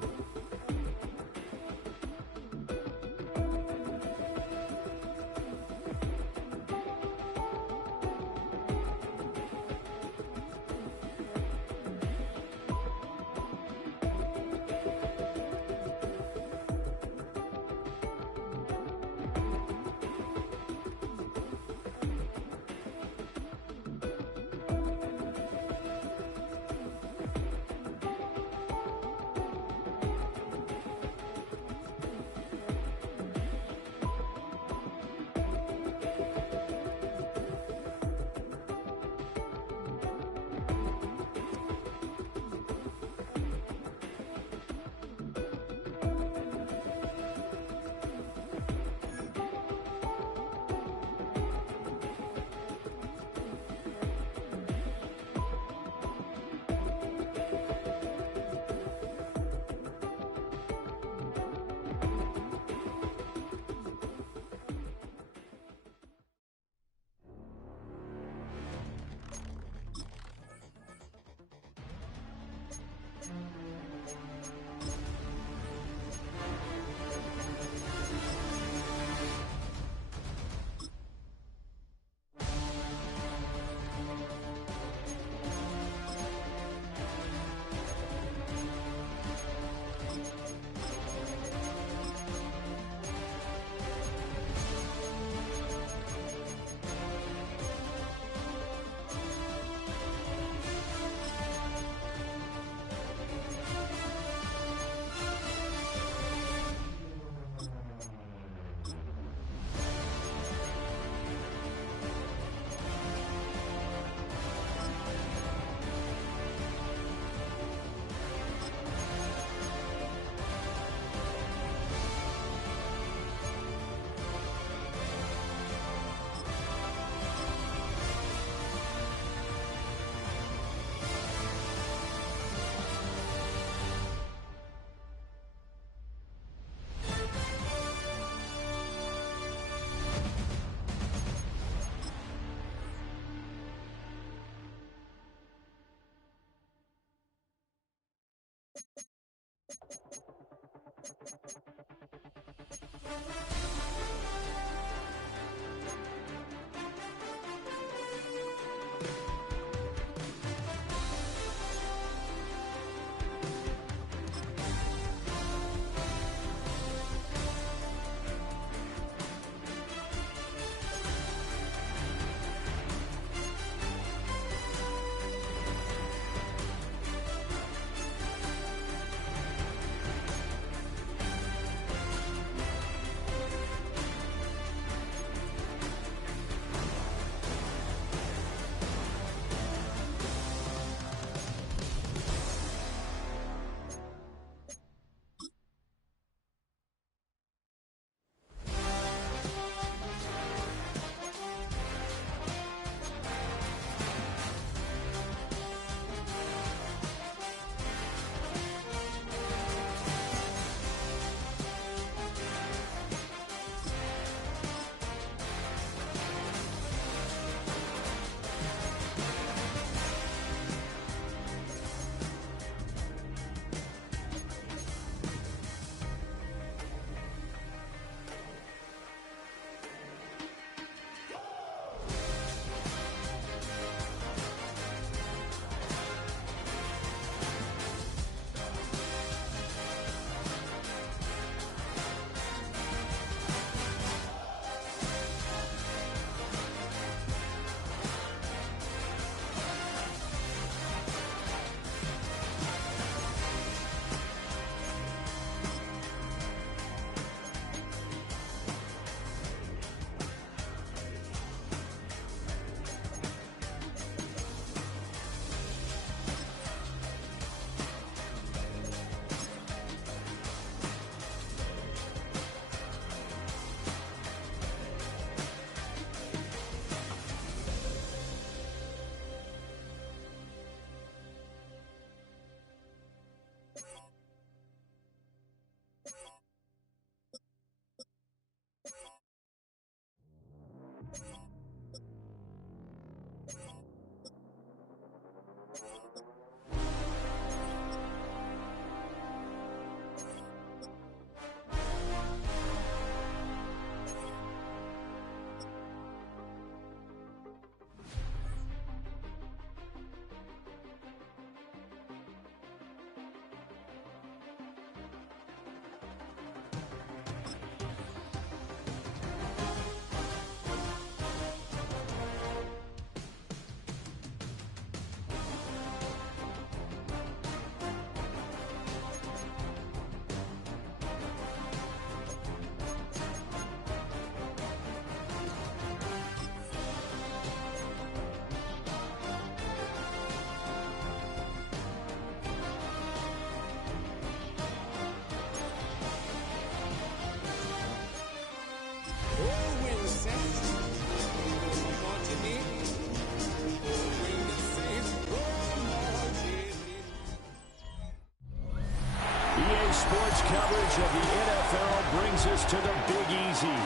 sports coverage of the NFL brings us to the Big Easy.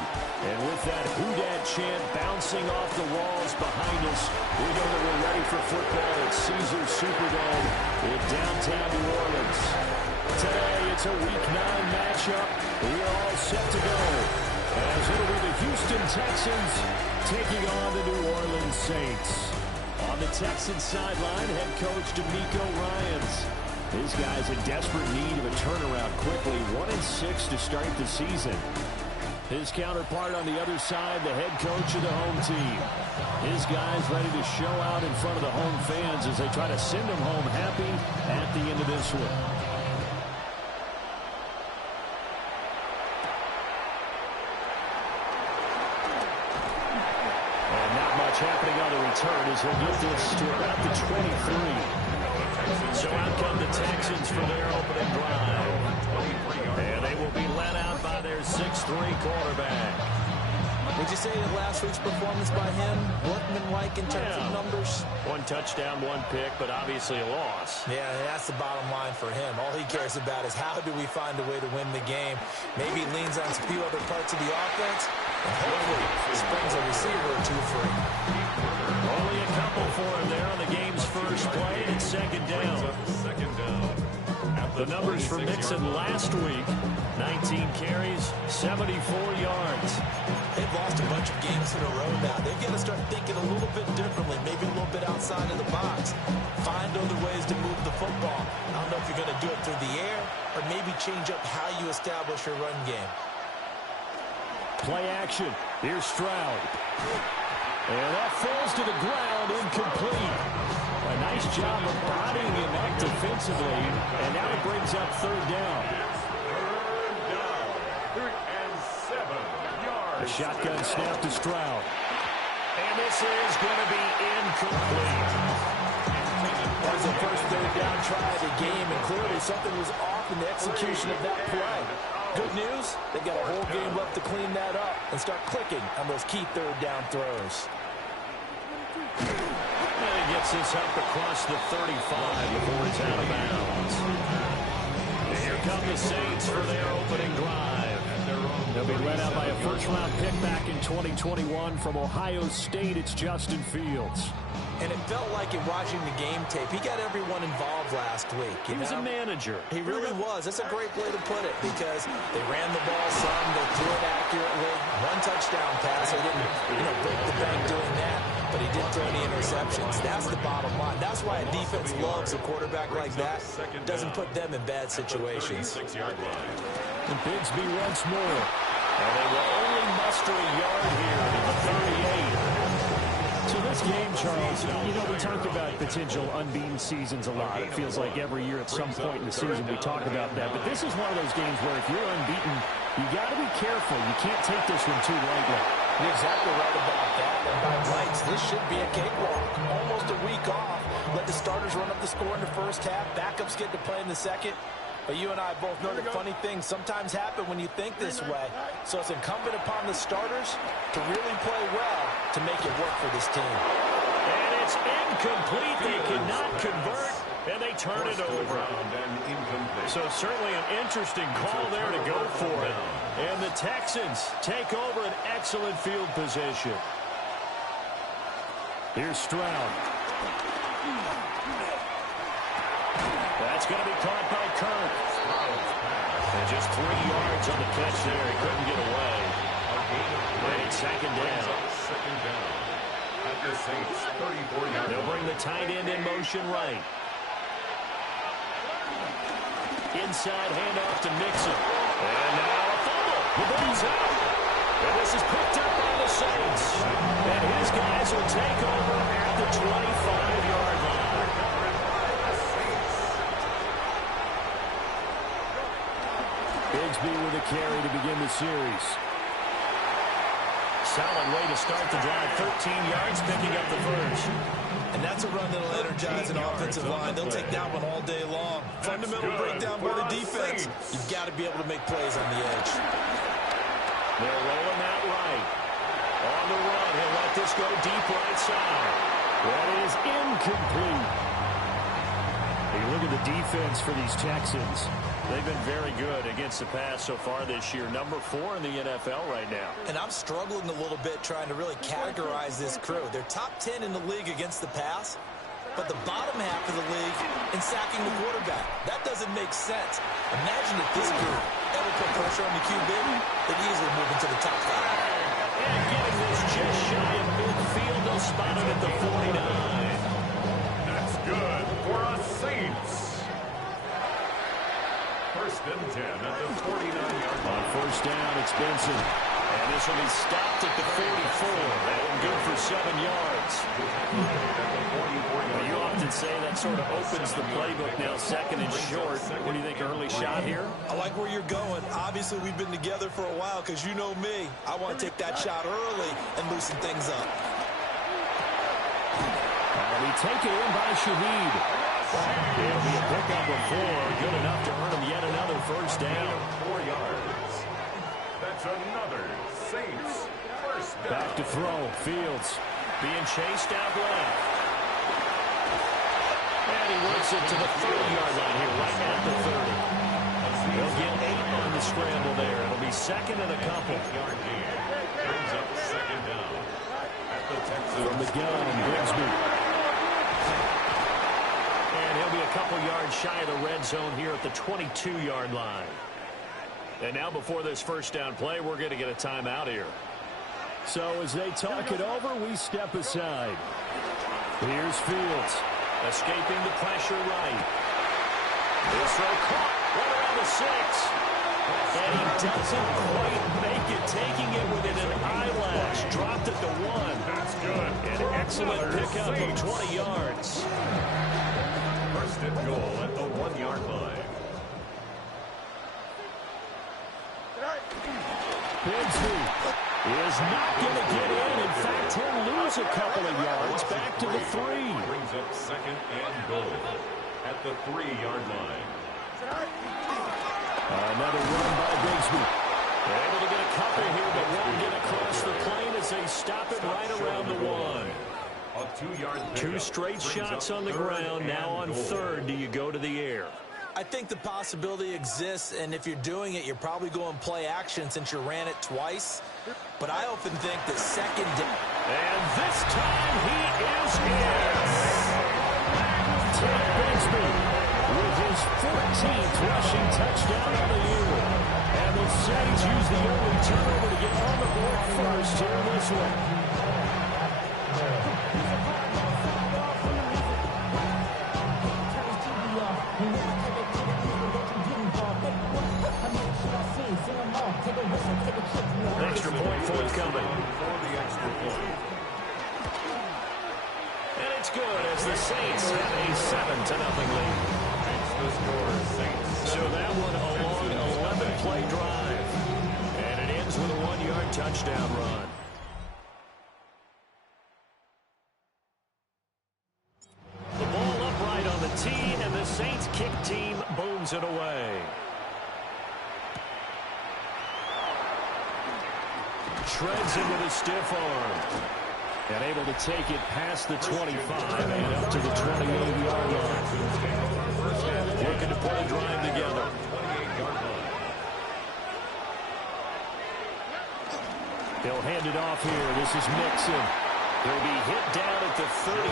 And with that Who Dat chant bouncing off the walls behind us, we know that we're ready for football at Caesars Superdome in downtown New Orleans. Today, it's a Week 9 matchup. We are all set to go, as it'll be the Houston Texans taking on the New Orleans Saints. On the Texans sideline, head coach DeMeco Ryans. His guys in desperate need of a turnaround quickly, 1-6 to start the season. His counterpart on the other side, the head coach of the home team. His guys ready to show out in front of the home fans as they try to send them home happy at the end of this one. And not much happening on the return as he'll get this to about the 23. So out come the Texans for their opening drive. And they will be led out by their 6'3 quarterback. Would you say that last week's performance by him, workmanlike in terms of numbers? 1 touchdown, 1 pick, but obviously a loss. Yeah, that's the bottom line for him. All he cares about is how do we find a way to win the game. Maybe he leans on a few other parts of the offense, and hopefully springs a receiver or two free. Only a couple for him there on the game's first play and second down. The numbers for Mixon last week, 19 carries, 74 yards. They've lost a bunch of games in a row now. They've got to start thinking a little bit differently, maybe a little bit outside of the box. Find other ways to move the football. I don't know if you're going to do it through the air or maybe change up how you establish your run game. Play action. Here's Stroud. And that falls to the ground, incomplete. A nice job of bodying him up defensively, and now it brings up third down. A shotgun snap to Stroud. And this is going to be incomplete. That was the first third down try of the game, and clearly something was off in the execution of that play. Good news, they've got a whole game left to clean that up and start clicking on those key third down throws. And he gets this up across the 35 before it's out of bounds. And here come the Saints for their opening drive. They'll be led out by a first-round pick back in 2021 from Ohio State. It's Justin Fields. And it felt like in watching the game tape, he got everyone involved last week. He was a manager. He really was. That's a great way to put it because they ran the ball some, they threw it accurately. 1 touchdown pass. They didn't, break the bank doing that, but he didn't throw any interceptions. That's the bottom line. That's why a defense loves a quarterback like that. Doesn't put them in bad situations. And Bigsby once more. And they will only muster a yard here in the 38. So this game, Charles, we talk about potential unbeaten seasons a lot. It feels like every year at some point in the season we talk about that. But this is one of those games where if you're unbeaten, you got to be careful. You can't take this one too lightly. You're exactly right about that. And by rights, this should be a cakewalk. Almost a week off. Let the starters run up the score in the first half. Backups get to play in the second. But you and I both know that funny things sometimes happen when you think this way. So it's incumbent upon the starters to really play well to make it work for this team. And it's incomplete. They cannot convert, and they turn it over. So certainly an interesting call there to go for it. And the Texans take over an excellent field position. Here's Stroud. That's going to be caught by Kirk. And just 3 yards on the catch there. He couldn't get away. And it's second down. They'll bring the tight end in motion right. Inside handoff to Mixon. And now a fumble. The ball's out. And this is picked up by the Saints. And his guys will take over at the 25-yard line. Bigsby with a carry to begin the series. Solid way to start the drive. 13 yards, picking up the first. And that's a run that'll energize an offensive line. They'll take that one all day long. Fundamental breakdown by the defense. You've got to be able to make plays on the edge. They're rolling that right. On the run, he'll let this go deep right side. That is incomplete. You look at the defense for these Texans. They've been very good against the pass so far this year. Number 4 in the NFL right now. And I'm struggling a little bit trying to really categorize this crew. They're top 10 in the league against the pass, but the bottom half of the league in sacking the quarterback. That doesn't make sense. Imagine if this group ever put pressure on the QB, they'd easily move into the top 5. And getting this just shy of midfield, they'll spot it at the 49. That's good for us Saints. First and 10 at the 49-yard line. On first down, it's Benson. And this will be stopped at the 44. And good for 7 yards. Well, you often say that sort of opens the playbook now, second and short. What do you think, early shot here? I like where you're going. Obviously, we've been together for a while because you know me. I want to take that shot early and loosen things up. That'll be taken in by Shaheed. It'll be a pickup of 4, good enough to earn him yet another first down. 4 yards. That's another Saints first down. Back to throw. Fields being chased out left. And he works it to the 30-yard line here, right at the 30. They'll get 8 on the scramble there. It'll be second and a couple. Brings up second down at the Texans. From the gun, Grigsby. And he'll be a couple yards shy of the red zone here at the 22-yard line. And now before this first down play, we're going to get a timeout here. So as they talk it over, we step aside. Here's Fields, escaping the pressure right. This throw caught, right around the 6. And he doesn't quite make it, taking it within an eyelash. Dropped at the 1. That's good. An excellent pickup of 20 yards. First and goal at the 1-yard line. Bigsby is not going to get in. In fact, he'll lose a couple of yards back to the 3. Brings up second and goal at the 3-yard line. Another run by Bigsby. They're able to get a couple here, but won't get across the plane as they stop it right around the 1. A 2-yard pickup. 2 straight shots on the ground. Now on third, do you go to the air? I think the possibility exists, and if you're doing it, you're probably going play action since you ran it twice. But I often think that second down. And this time he is in. Ted Bigsby with his 14th rushing touchdown of the year. And the Saints use the early turnover to get on the board first here in this one. Extra point forthcoming. For the extra point. And it's good as the Saints have a 7-0 lead. Makes the score Saints. So that one a long 11-play drive. And it ends with a 1-yard touchdown run. The ball upright on the tee, and the Saints kick team booms it away. Shreds him with a stiff arm. And able to take it past the 25 and up to the 28-yard line. Looking to put a drive together. They'll hand it off here. This is Mixon. He'll be hit down at the 33,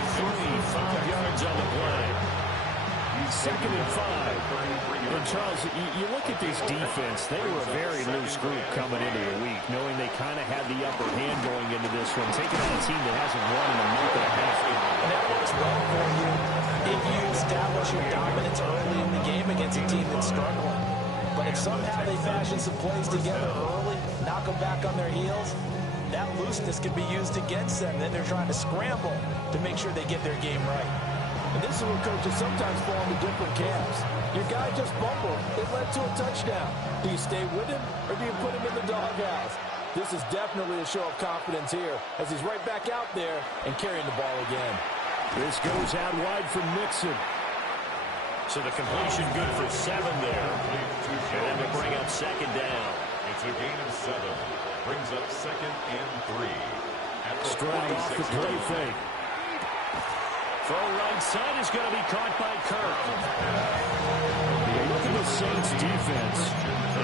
5 yards on the play. Second and 5. And Charles, you look at this defense, they were a very loose group coming into the week, knowing they kind of had the upper hand going into this one, taking on a team that hasn't won in a month and a half. And that works well for you if you establish your dominance early in the game against a team that's struggling. But if somehow they fashion some plays together early, knock them back on their heels, that looseness can be used against them. Then they're trying to scramble to make sure they get their game right. And this is where coaches sometimes fall into different camps. Your guy just bumbled. It led to a touchdown. Do you stay with him or do you put him in the doghouse? This is definitely a show of confidence here as he's right back out there and carrying the ball again. This goes out wide for Mixon. So the completion good for 7 there. And then to bring up second down. It's a gain of 7. Brings up second and 3. Stroud off the play fake. Throw right side is going to be caught by Kirk. Saints defense.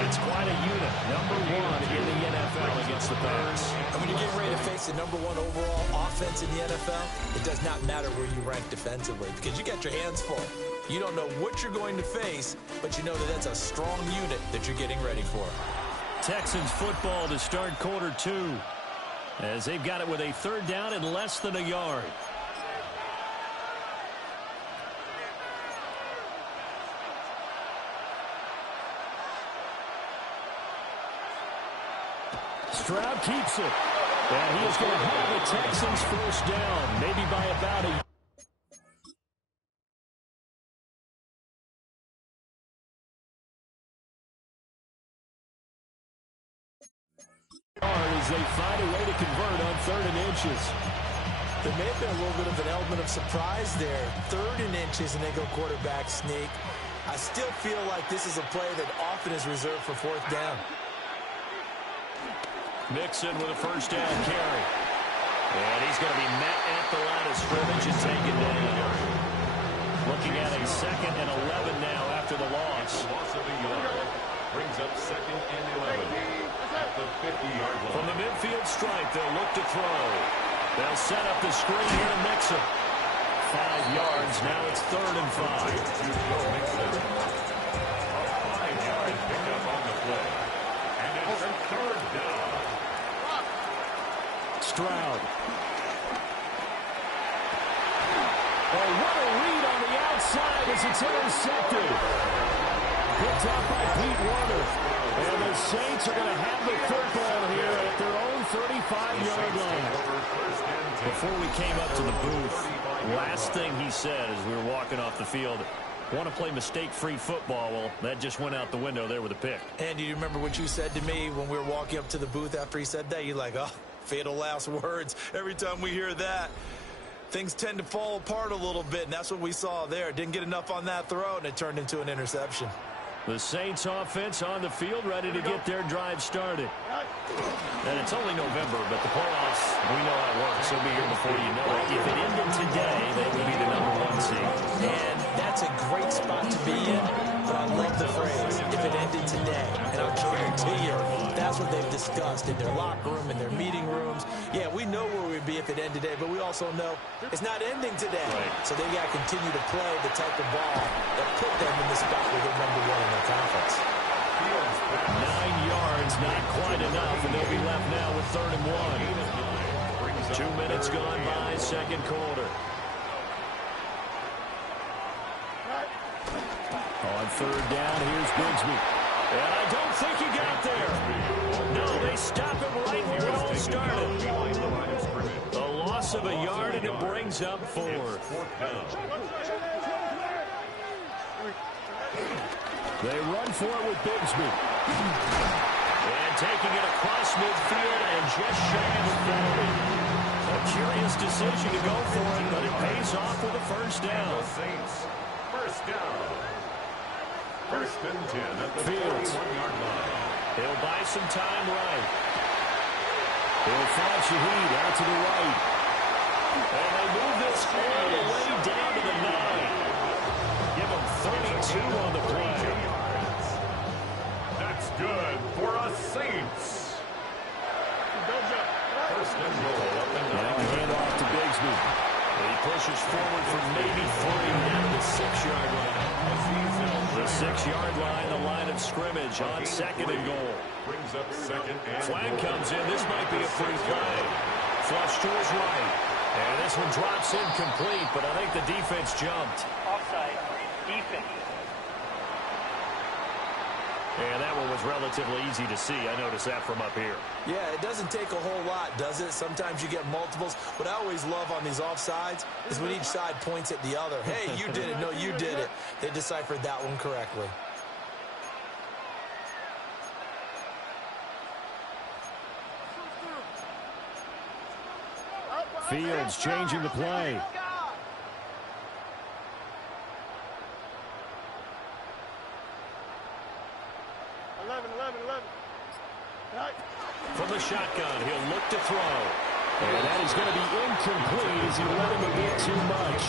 It's quite a unit. Number 1 in the NFL against the pass. And when you're getting ready to face the number 1 overall offense in the NFL, it does not matter where you rank defensively because you got your hands full. You don't know what you're going to face, but you know that that's a strong unit that you're getting ready for. Texans football to start quarter 2 as they've got it with a 3rd down and less than a yard. Stroud keeps it. And he is going to have the Texans first down, maybe by about a as they find a way to convert on 3rd and inches. There may have been a little bit of an element of surprise there. 3rd and inches, and they go quarterback sneak. I still feel like this is a play that often is reserved for 4th down. Mixon with a first down carry. And he's going to be met at the line of scrimmage and taken down. Looking at a 2nd and 11 now after the loss. Loss of a yard brings up 2nd and 11 at the 50-yard line. From the midfield stripe, they'll look to throw. They'll set up the screen here to Mixon. 5 yards. Now it's 3rd and 5. To Joe Mixon. A 5-yard pickup on the play. And it's 3rd down. Stroud. Oh, what a read on the outside as it's intercepted. Picked up by Pete Warner. And the Saints are going to have the football here at their own 35-yard line. Before we came up to the booth, last thing he said as we were walking off the field, want to play mistake-free football. Well, that just went out the window there with a pick. And do you remember what you said to me when we were walking up to the booth after he said that? You're like, oh, fatal last words. Every time we hear that, things tend to fall apart a little bit, and that's what we saw there. Didn't get enough on that throw, and it turned into an interception. The Saints offense on the field, ready to get their drive started. And it's only November, but the playoffs, we know how it works. They'll be here before you know it. If it ended today, they would be the number 1 seed. And that's a great spot to be in, but I love the phrase, if it ended today. And I'll guarantee you, that's what they've discussed in their locker room, in their meeting rooms. Yeah, we know where we'd be if it ended today, but we also know it's not ending today. Right. So they got to continue to play the type of ball that put them in the spot where they're number 1 in their conference. 9 yards, not quite enough, and they'll be left now with 3rd and 1. 2 minutes gone by, 2nd quarter. On 3rd down, here's Bigsby. And I don't think he got there. No, they stop him right where it all started. A loss of a yard, and it brings up 4th. They run for it with Bigsby. And taking it across midfield and just shy of the 40. A curious decision to go for it, but it pays off with a first down. Saints, first down. 1st and 10 at the Fields. 41-yard line. He'll buy some time right. He'll find Shaheed out to the right. And they move this all the way down to the 9. Give him 32 on the play. That's good for us Saints. First and goal up the Now a handoff to Bigsby. He pushes forward for maybe 3 down to the 6-yard line. The 6-yard line, the line of scrimmage on 2nd and goal. Brings up 2nd and Flag goal. comes in. This might be a free play. Flush to his right. And this one drops incomplete, but I think the defense jumped. Offside. Defense. And that one was relatively easy to see. I noticed that from up here. Yeah, it doesn't take a whole lot, does it? Sometimes you get multiples. What I always love on these offsides is when each side points at the other. Hey, you did it. No, you did it. They deciphered that one correctly. Fields changing the play. From the shotgun, he'll look to throw. And that is going to be incomplete as he let him a bit too much.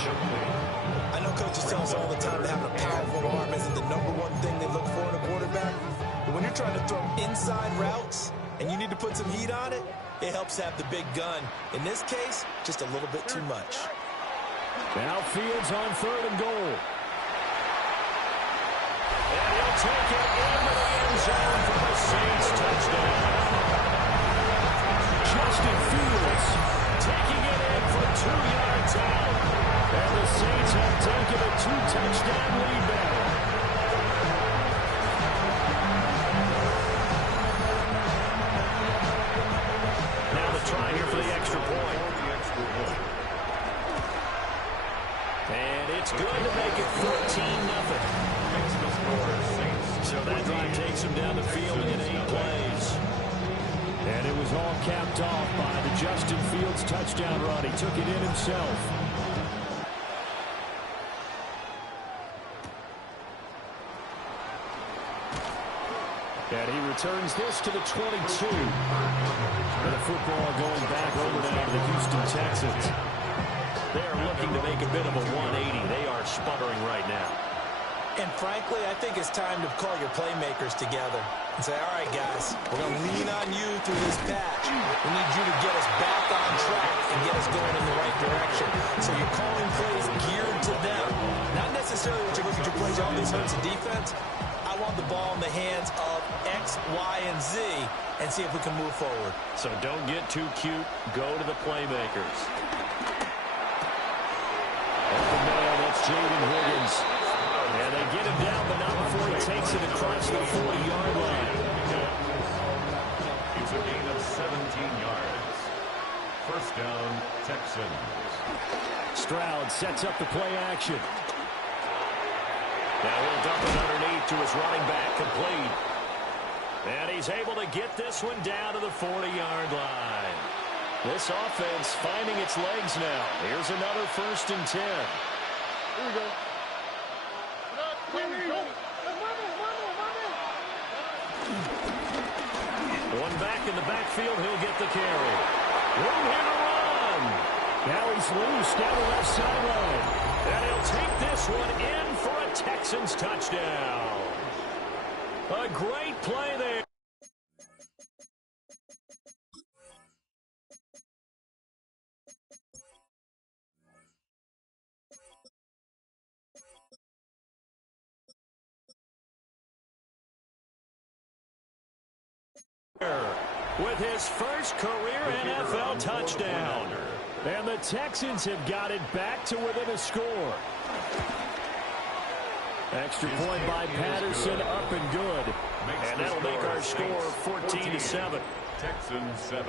I know coaches tell us all the time that having a powerful arm isn't the number 1 thing they look for But when you're trying to throw inside routes and you need to put some heat on it, it helps have the big gun. In this case, just a little bit too much. Now Fields on 3rd and goal. And he'll take it into the end zone for the Saints touchdown. Justin Fields taking it in for 2 yards out. And the Saints have taken a 2-touchdown lead back. Now the try here for the extra point. And it's good to make it 14-0. So that drive takes him down the field in 8 plays. And it was all capped off by the Justin Fields touchdown run. He took it in himself. And he returns this to the 22. And the football going back over now to the Houston Texans. They are looking to make a bit of a 180. They are sputtering right now. And frankly, I think it's time to call your playmakers together and say, all right, guys, we're going to lean on you through this patch. We need you to get us back on track and get us going in the right direction. So you're calling plays geared to them. Not necessarily what you look at your plays, all these hurts of defense. I want the ball in the hands of X, Y, and Z and see if we can move forward. So don't get too cute. Go to the playmakers. Open man, that's Jaden Higgins. And they get him down, but not before he takes it across the 40-yard line. It's a gain of 17 yards. First down, Texans. Stroud sets up the play action. Now he'll dump it underneath to his running back, complete. And he's able to get this one down to the 40-yard line. This offense finding its legs now. Here's another 1st and 10. Here we go. One back in the backfield, he'll get the carry. Room here to run. Now he's loose down the left sideline. And he'll take this one in for a Texans touchdown. A great play there. With his first career NFL touchdown. And the Texans have got it back to within a score. Extra point by Patterson, up and good. And that'll make our score 14-7. Texans 7.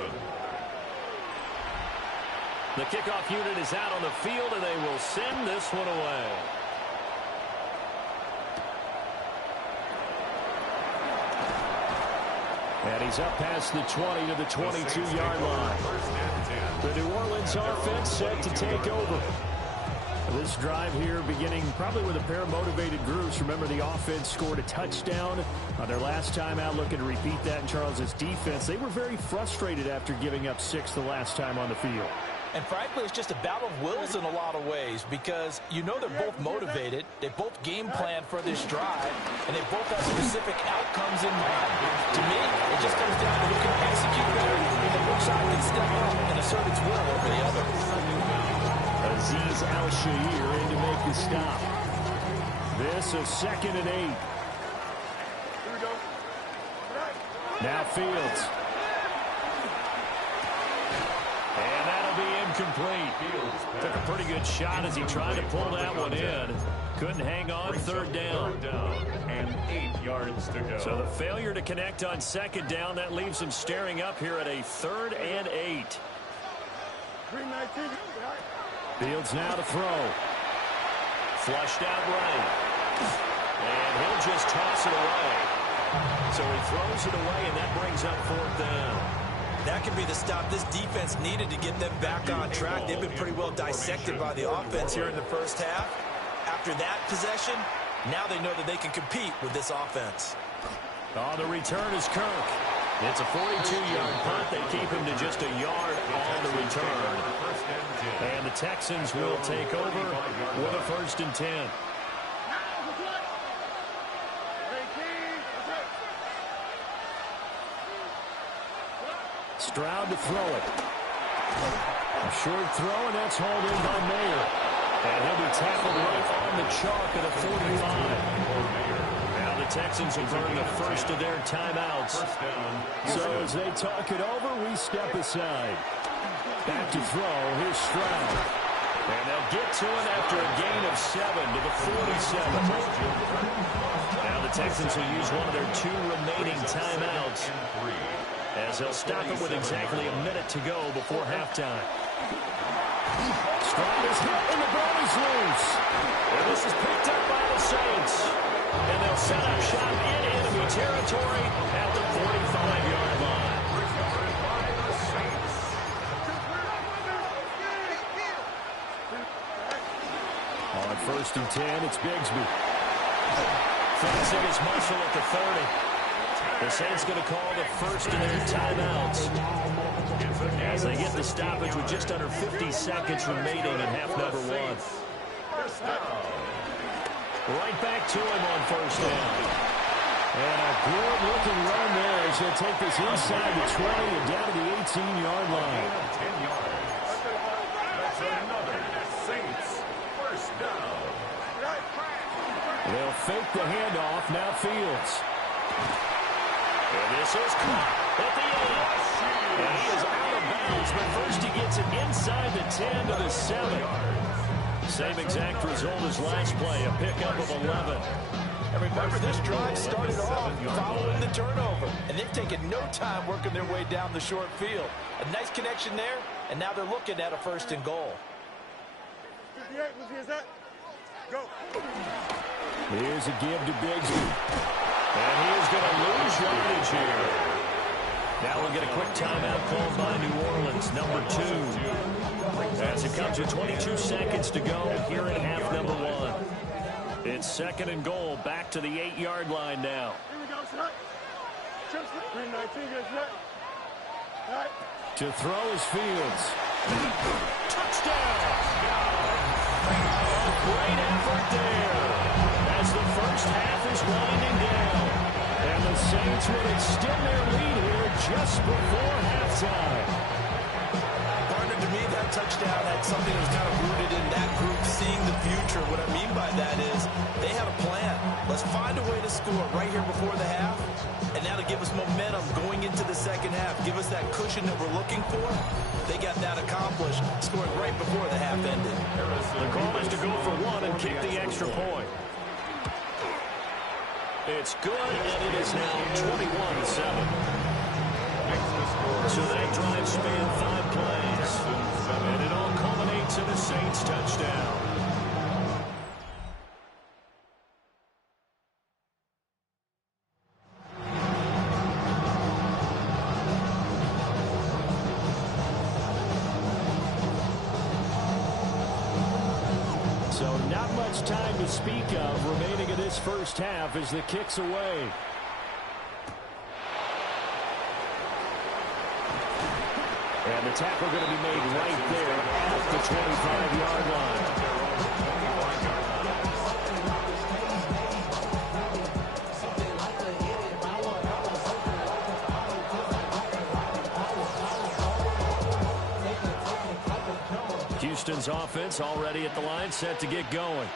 The kickoff unit is out on the field, and they will send this one away. And he's up past the 20 to the 22-yard line. The New Orleans offense set to take over. This drive here beginning probably with a pair of motivated groups. Remember, the offense scored a touchdown on their last time out, looking to repeat that in Charles's defense. They were very frustrated after giving up 6 the last time on the field. And frankly, it's just a battle of wills in a lot of ways because you know they're both motivated, they both game plan for this drive, and they both have specific outcomes in mind. To me, it just comes down to who can execute better and which side can step up and assert its will over the other. Azeez Al-Shaair in to make the stop. This is 2nd and 8. Here we go. Now Fields. And that'll be incomplete. Took a pretty good shot as he tried to pull that one in. Couldn't hang on. 3rd down. And 8 yards to go. So the failure to connect on 2nd down, that leaves him staring up here at a 3rd and 8. 319. Fields now to throw. Flushed out right. And he'll just toss it away. So he throws it away, and that brings up 4th down. That could be the stop this defense needed to get them back on track. They've been pretty well dissected by the offense here in the first half. After that possession, now they know that they can compete with this offense. Oh, the return is Kirk. It's a 42-yard punt. They keep him to just a yard on the return. And the Texans will take over with a 1st and 10. Stroud to throw it. A short throw, and that's hauled in by Mayer. And he'll be tackled right on the chalk at a 45. Now the Texans will burn the first of their timeouts. So as they talk it over, we step aside. Back to throw. Here's Stroud. And they'll get to it after a gain of 7 to the 47. Now the Texans will use one of their 2 remaining timeouts, as they'll stop it with exactly a minute to go before halftime. Stroud is hit and the ball is loose. And this is picked up by the Saints. And they'll set up shop in enemy territory at the 45-yard line. On 1st and 10, it's Bigsby. Flexing his muscle at the 30. The Saints going to call the first of their timeouts as they get the stoppage with just under 50 seconds remaining in half number 1. Right back to him on 1st down. And a good-looking run there as he'll take this inside the 20 and down to the 18-yard line. 10 yards. That's another Saints first down. They'll fake the handoff. Now Fields. And this is caught at the end. And he is out of bounds, but first he gets it inside the 10 to the 7. Same exact result as last play, a pickup of 11. And remember, this drive started off following the turnover, and they've taken no time working their way down the short field. A nice connection there, and now they're looking at a 1st and goal. 58, where's that? Go. Here's a give to Bigsby. And he is going to lose yardage here. Now we'll get a quick timeout called by New Orleans, number 2. As it comes with 22 seconds to go here in half number 1. It's 2nd and goal, back to the 8-yard line now. Here we go, son. Green 19, get set. All right. To throw is Fields. Touchdown! Great effort there as the first half is winding down. And the Saints will extend their lead here just before halftime. Partner, to me, that touchdown had something that was kind of rooted in that group seeing the future. What I mean by that is they had a plan. Let's find a way to score right here before the half. And now to give us momentum going into the second half, give us that cushion that we're looking for. They got that accomplished, scoring right before the half ended. The call is to go for 1 and kick the extra point. It's good, and it is now 21-7. So that drive spanned 5 plays, and it all culminates in a Saints touchdown. So not much time to speak of remaining in this first half as the kick's away. And the tackle going to be made right there at the 25-yard line. Houston's offense already at the line, set to get going.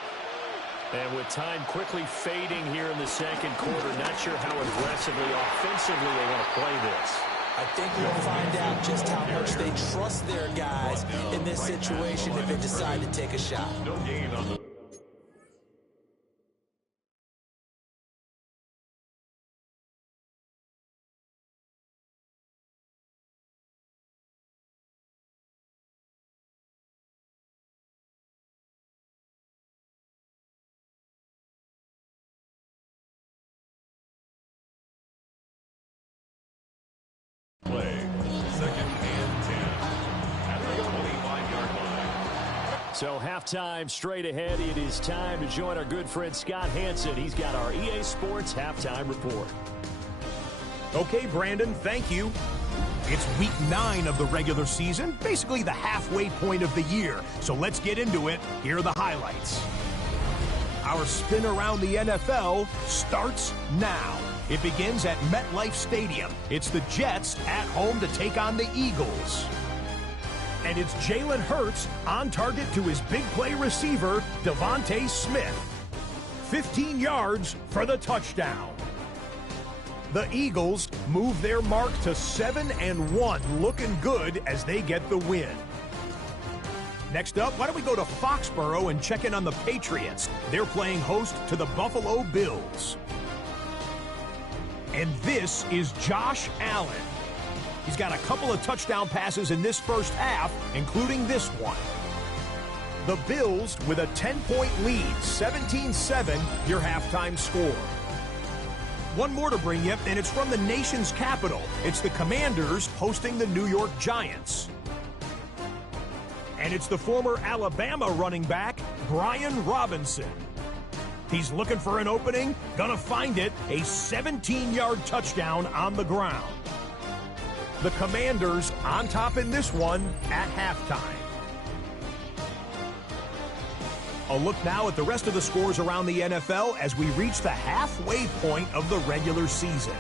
And with time quickly fading here in the second quarter, not sure how aggressively, offensively they want to play this. I think we'll find out just how much they trust their guys in this situation if they decide to take a shot. No gain on the play. 2nd and 10 at the 25-yard line. So halftime straight ahead. It is time to join our good friend Scott Hansen. He's got our EA Sports halftime report. Okay, Brandon, thank you. It's week 9 of the regular season, basically the halfway point of the year. So let's get into it. Here are the highlights. Our spin around the NFL starts now. It begins at MetLife Stadium. It's the Jets at home to take on the Eagles. And it's Jalen Hurts on target to his big play receiver, Devontae Smith. 15 yards for the touchdown. The Eagles move their mark to 7-1, looking good as they get the win. Next up, why don't we go to Foxborough and check in on the Patriots? They're playing host to the Buffalo Bills. And this is Josh Allen. He's got a couple of touchdown passes in this first half, including this one. The Bills with a 10-point lead, 17-7, your halftime score. One more to bring you, and it's from the nation's capital. It's the Commanders hosting the New York Giants. And it's the former Alabama running back, Brian Robinson. He's looking for an opening, gonna find it, a 17-yard touchdown on the ground. The Commanders on top in this one at halftime. A look now at the rest of the scores around the NFL as we reach the halfway point of the regular season.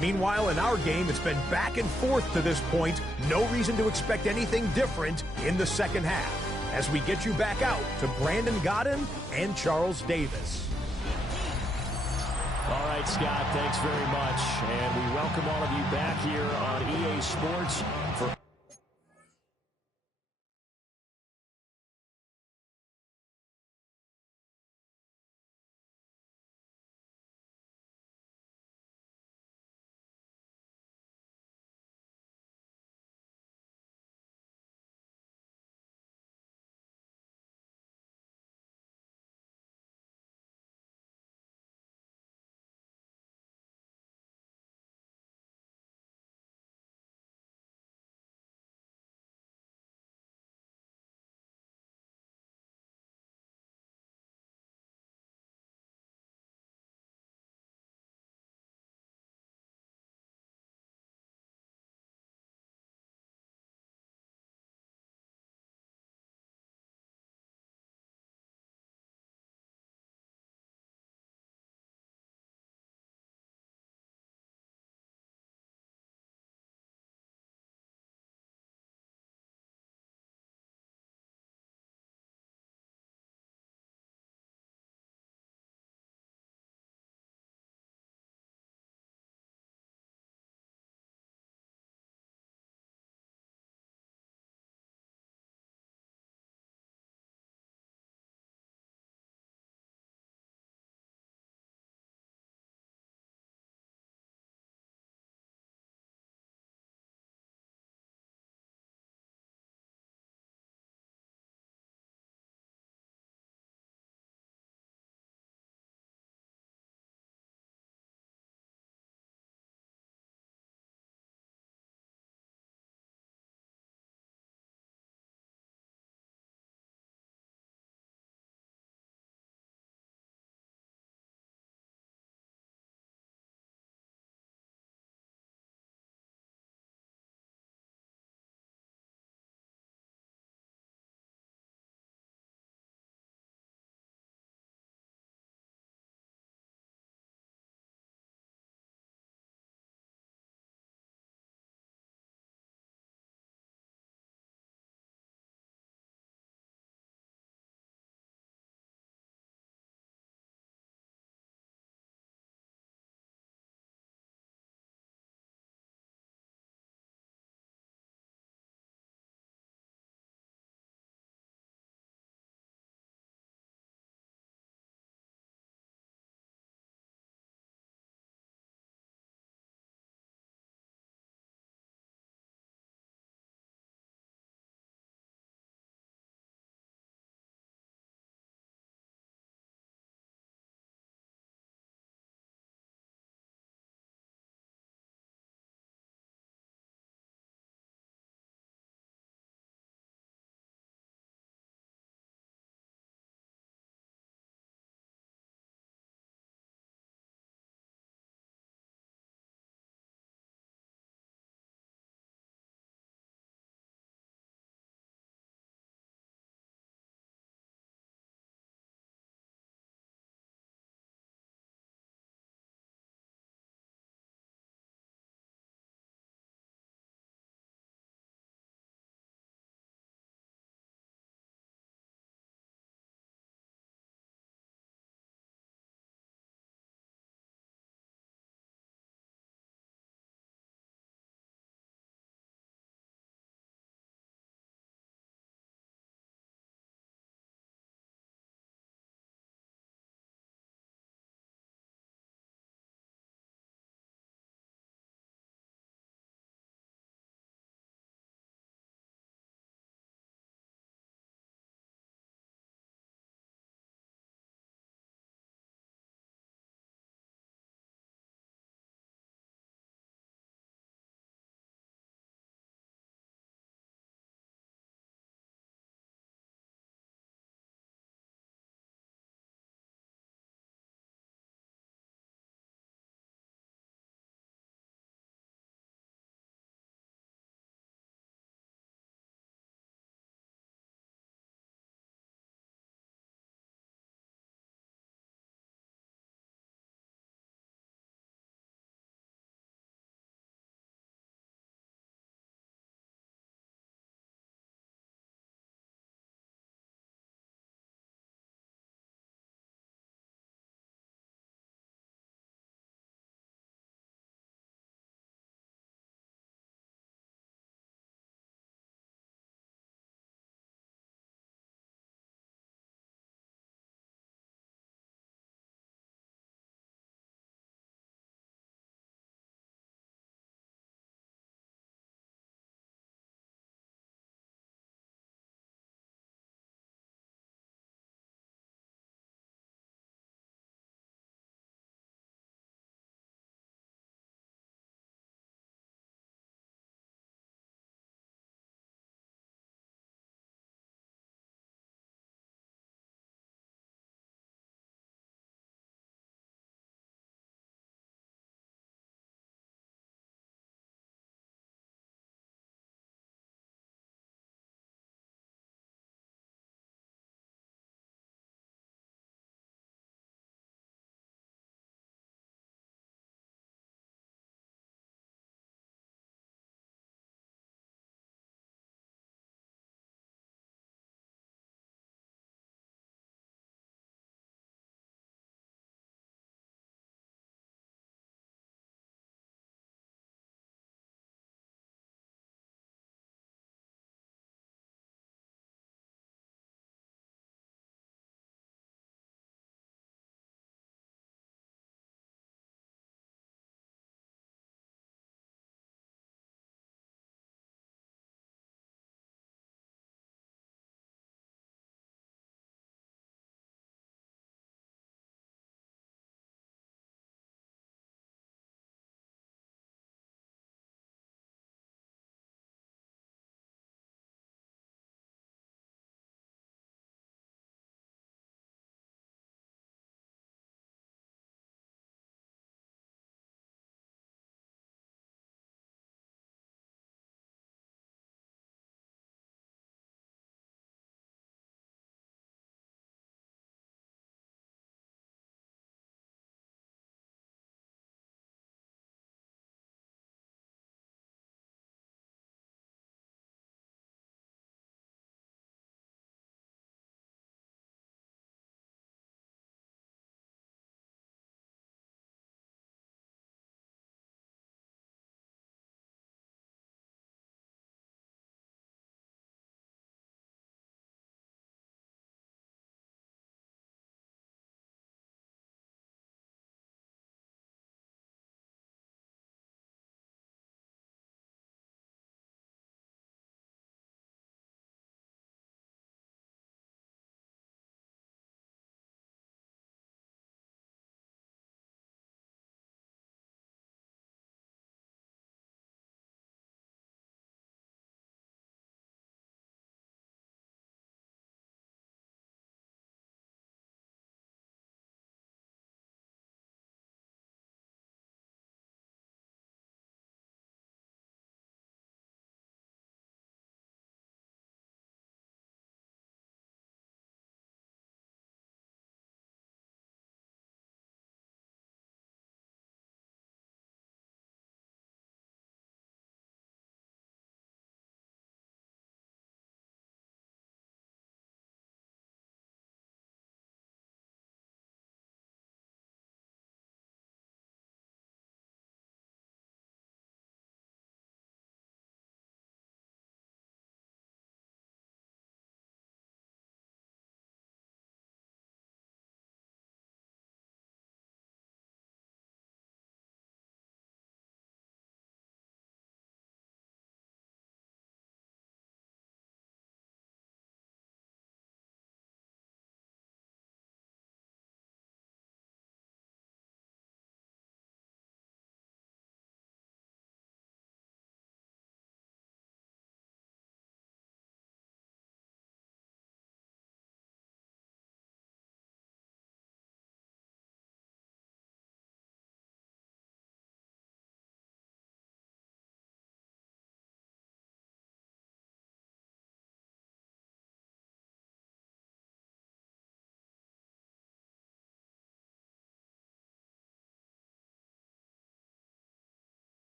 Meanwhile, in our game, it's been back and forth to this point. No reason to expect anything different in the second half as we get you back out to Brandon Godden and Charles Davis. All right, Scott, thanks very much. And we welcome all of you back here on EA Sports for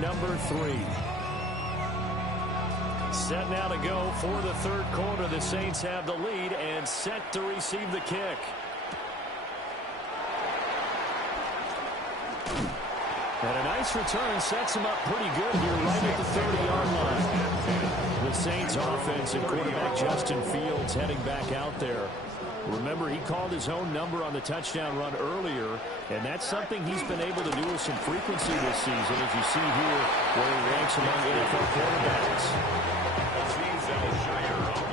number 3. Set now to go for the third quarter. The Saints have the lead and set to receive the kick. And a nice return sets him up pretty good here right at the 30-yard line. The Saints offense and quarterback Justin Fields heading back out there. Remember, he called his own number on the touchdown run earlier, and that's something he's been able to do with some frequency this season, as you see here where he ranks among NFL quarterbacks.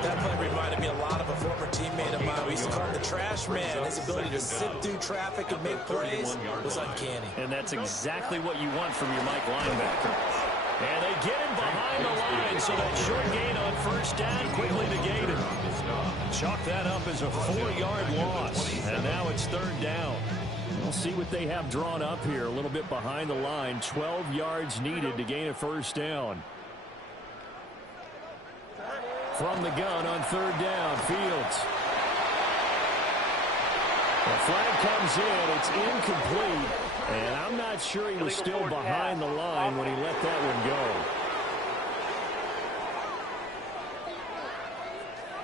That play reminded me a lot of a former teammate of mine. We used to call him the trash man. His ability to sit through traffic and make plays was uncanny. And that's exactly what you want from your Mike linebacker. And they get him behind the line, so that short gain on first down quickly negated. Chalk that up as a 4-yard loss, and now it's third down. We'll see what they have drawn up here, a little bit behind the line. 12 yards needed to gain a first down. From the gun on third down, Fields. The flag comes in. It's incomplete. And I'm not sure he was still behind the line when he let that one go.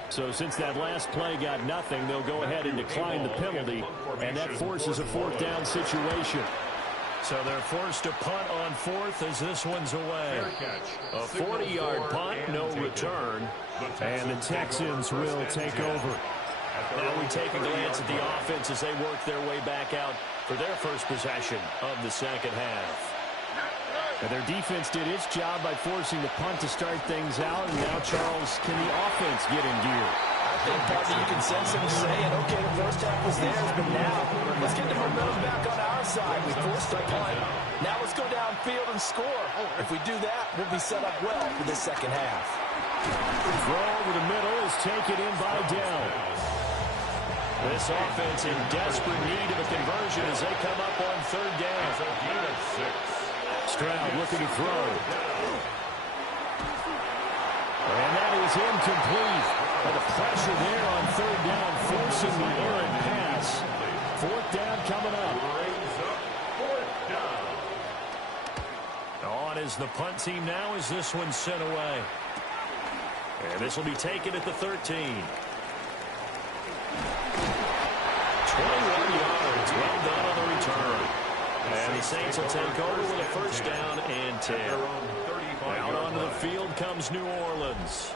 So since that last play got nothing, they'll go ahead and decline the penalty. And that forces a fourth down situation. So they're forced to punt on fourth as this one's away. A 40-yard punt, no return. And the Texans will take over. Now we take a glance at the offense as they work their way back out for their first possession of the second half. And their defense did its job by forcing the punt to start things out. And now, Charles, can the offense get in gear? I think probably you can sense them saying, okay, the first half was theirs, but now let's get the momentum back on our side. We forced a punt. Now let's go downfield and score. If we do that, we'll be set up well for this second half. Throw over the middle is taken in by Dell. This offense in desperate need of a conversion as they come up on third down. Stroud looking to throw. And that is incomplete. And the pressure there on third down, forcing the errant pass. Fourth down coming up. On is the punt team now as this one's sent away. And this will be taken at the 13. 21 yards. Well done on the return. And the Saints will take over with a first down and 10. Out onto the field comes New Orleans.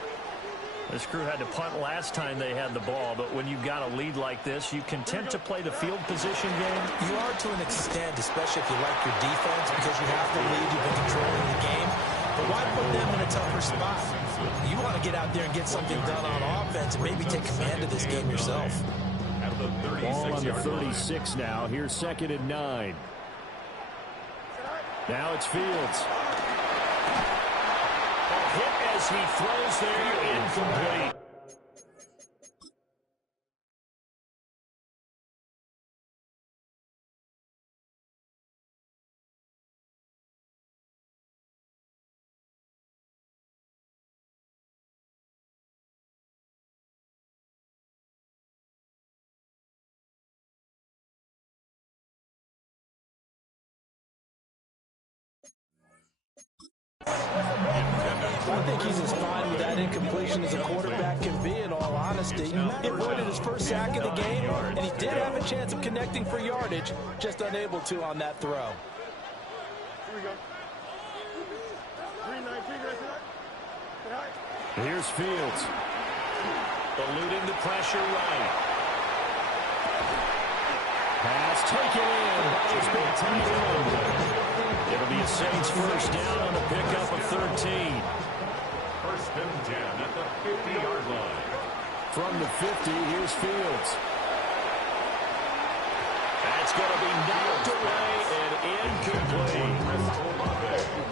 This crew had to punt last time they had the ball, but when you've got a lead like this, you content to play the field position game? You are to an extent, especially if you like your defense, because you have the lead, you've been controlling the game. But why put them in a tougher spot? You want to get out there and get something done on offense and maybe take command of this game yourself. Ball on the 36 now. Here's second and 9. Now it's Fields. Hit as he throws there, incomplete. I think he's as fine with that incompletion as a quarterback can be, in all honesty. He avoided his first sack of the game, and he did have a chance of connecting for yardage, just unable to on that throw. Here we go. 3-19, Here's Fields. Eluding the pressure right. Pass taken in by his big tight end. It'll be a Saints first down on a pickup of 13. First and 10 at the 50-yard line. From the 50, here's Fields. That's going to be knocked away and incomplete.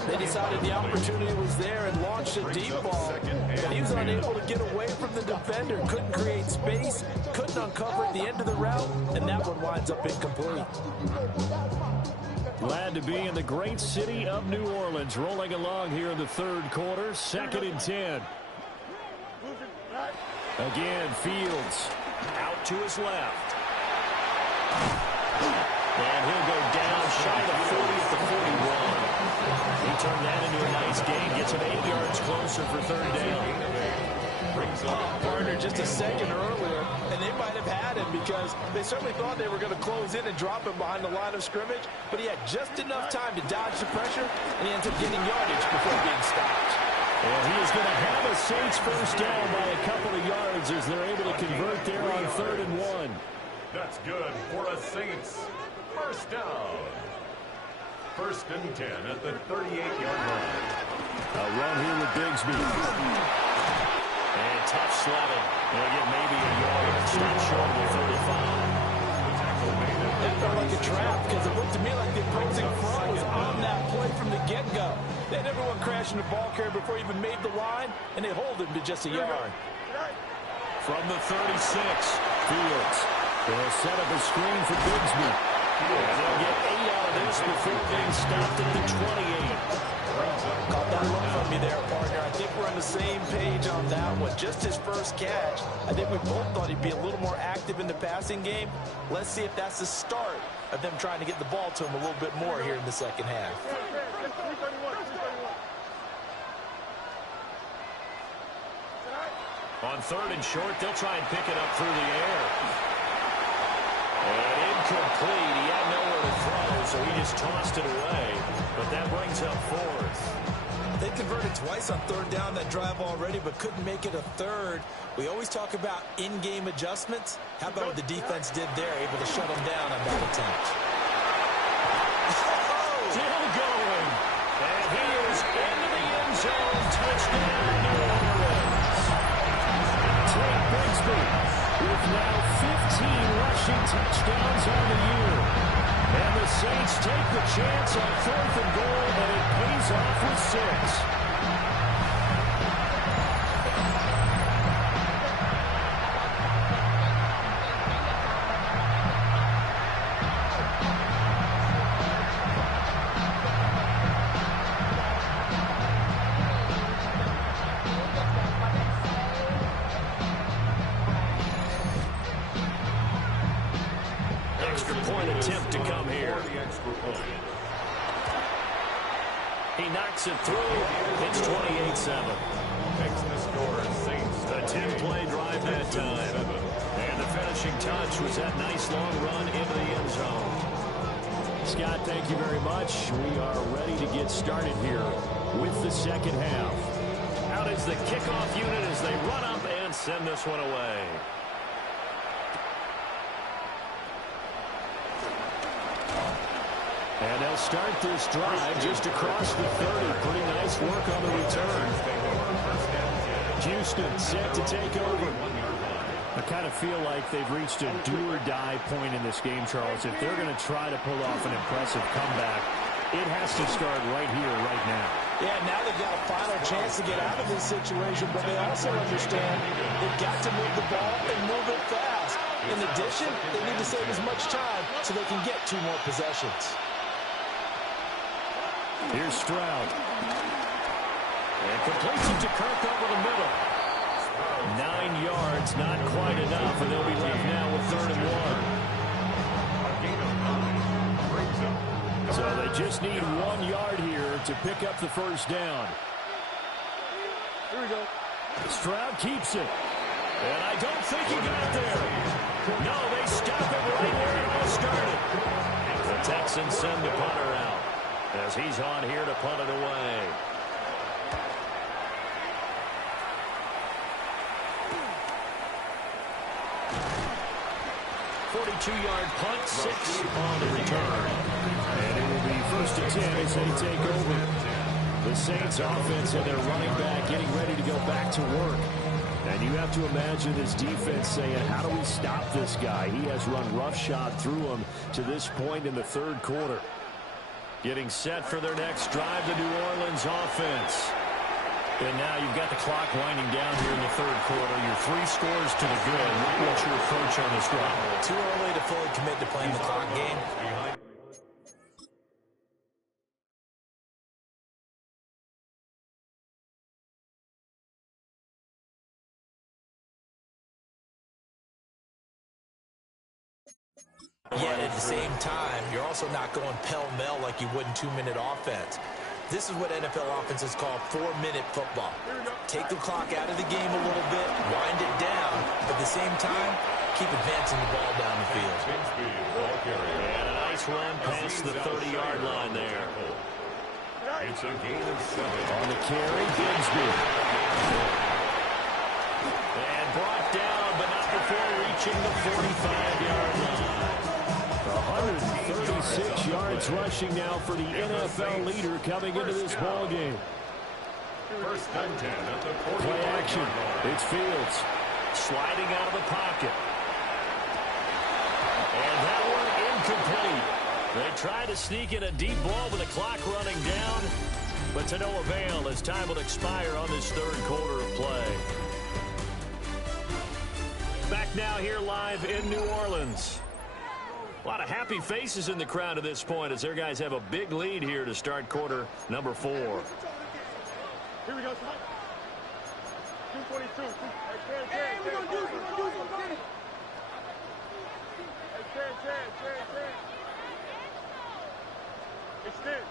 They decided the opportunity was there and launched a deep ball. But he was unable to get away from the defender. Couldn't create space, couldn't uncover at the end of the route, and that one winds up incomplete. Glad to be in the great city of New Orleans, rolling along here in the third quarter, second and 10. Again, Fields out to his left. And he'll go down shy of 40 at the 41. He turned that into a nice gain, gets him 8 yards closer for third down. Partner just a second earlier, and they might have had him because they certainly thought they were going to close in and drop him behind the line of scrimmage, but he had just enough time to dodge the pressure, and he ends up getting yardage before being stopped. And he is going to have a Saints first down by a couple of yards as they're able to convert there on 3rd and 1. That's good for a Saints first down. 1st and 10 at the 38-yard line. A run here with Bigsby. And tough sledding. They'll get maybe a yard. Stop short of the 35. That felt like a trap because it looked to me like the opposing front was on that play from the get-go. They had everyone crashing the ball carrier before he even made the line, and they hold him to just a yard. From the 36, Fields. They'll set up a screen for Bigsby. And they'll get 8 out of this before being stopped at the 28. Caught that look from me there, partner. I think we're on the same page on that one. Just his first catch. I think we both thought he'd be a little more active in the passing game. Let's see if that's the start of them trying to get the ball to him a little bit more here in the second half. On 3rd and short, they'll try and pick it up through the air. And incomplete. He had nowhere to throw, so he just tossed it away. But that brings up 4th. They converted twice on 3rd down that drive already, but couldn't make it a 3rd. We always talk about in-game adjustments. How about what the defense did there, able to shut them down on that attempt? Still going. And he is into the end zone. Touchdown, New Orleans. Tate Bigsby with now 15 rushing touchdowns on the year. And the Saints take the chance on 4th and goal, and it pays off with 6. Extra point attempt to come here. He knocks it through. It's 28-7. A 10-play drive that time. And the finishing touch was that nice long run into the end zone. Scott, thank you very much. We are ready to get started here with the second half. Out is the kickoff unit as they run up and send this one away. And they'll start this drive just across the 30. Pretty nice work on the return. Houston set to take over. I kind of feel like they've reached a do-or-die point in this game, Charles. If they're going to try to pull off an impressive comeback, it has to start right here, right now. Yeah, now they've got a final chance to get out of this situation, but they also understand they've got to move the ball and move it fast. In addition, they need to save as much time so they can get 2 more possessions. Here's Stroud. And completes it to Kirk over the middle. 9 yards, not quite enough, and they'll be left now with 3rd and 1. So they just need 1 yard here to pick up the first down. Here we go. Stroud keeps it. And I don't think he got there. No, they stop it right where it all started. The Texans send the punter out as he's on here to punt it away. .42-yard punt, 6 on the return. And it will be 1st and 10 as they take over. The Saints offense and their running back getting ready to go back to work. And you have to imagine this defense saying, how do we stop this guy? He has run roughshod through him to this point in the 3rd quarter. Getting set for their next drive, the New Orleans offense. And now you've got the clock winding down here in the 3rd quarter. You're 3 scores to the good. What's your approach on this drive? Too early to fully commit to playing the clock game. Yet at the same time, you're also not going pell-mell like you would in 2-minute offense. This is what NFL offenses call 4-minute football. Take the clock out of the game a little bit, wind it down, but at the same time, keep advancing the ball down the field. And a nice run past the 30-yard line there. It's a gain of 7. On the carry, Bigsby. And brought down, but not before reaching the 45-yard line. 136 yards rushing now for the NFL leader coming into this ball game. First and 10 at the 45. Play action. It's Fields sliding out of the pocket. And that one incomplete. They try to sneak in a deep ball with the clock running down, but to no avail as time will expire on this third quarter of play. Back now here live in New Orleans. A lot of happy faces in the crowd at this point as their guys have a big lead here to start quarter number 4. Here we go, 222. Hey, we're going to do it. Hey, extend.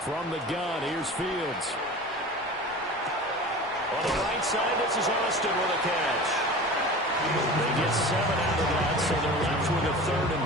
From the gun, here's Fields. On the right side, this is Austin with a catch. They get 7 out of that, so they're left with a 3rd and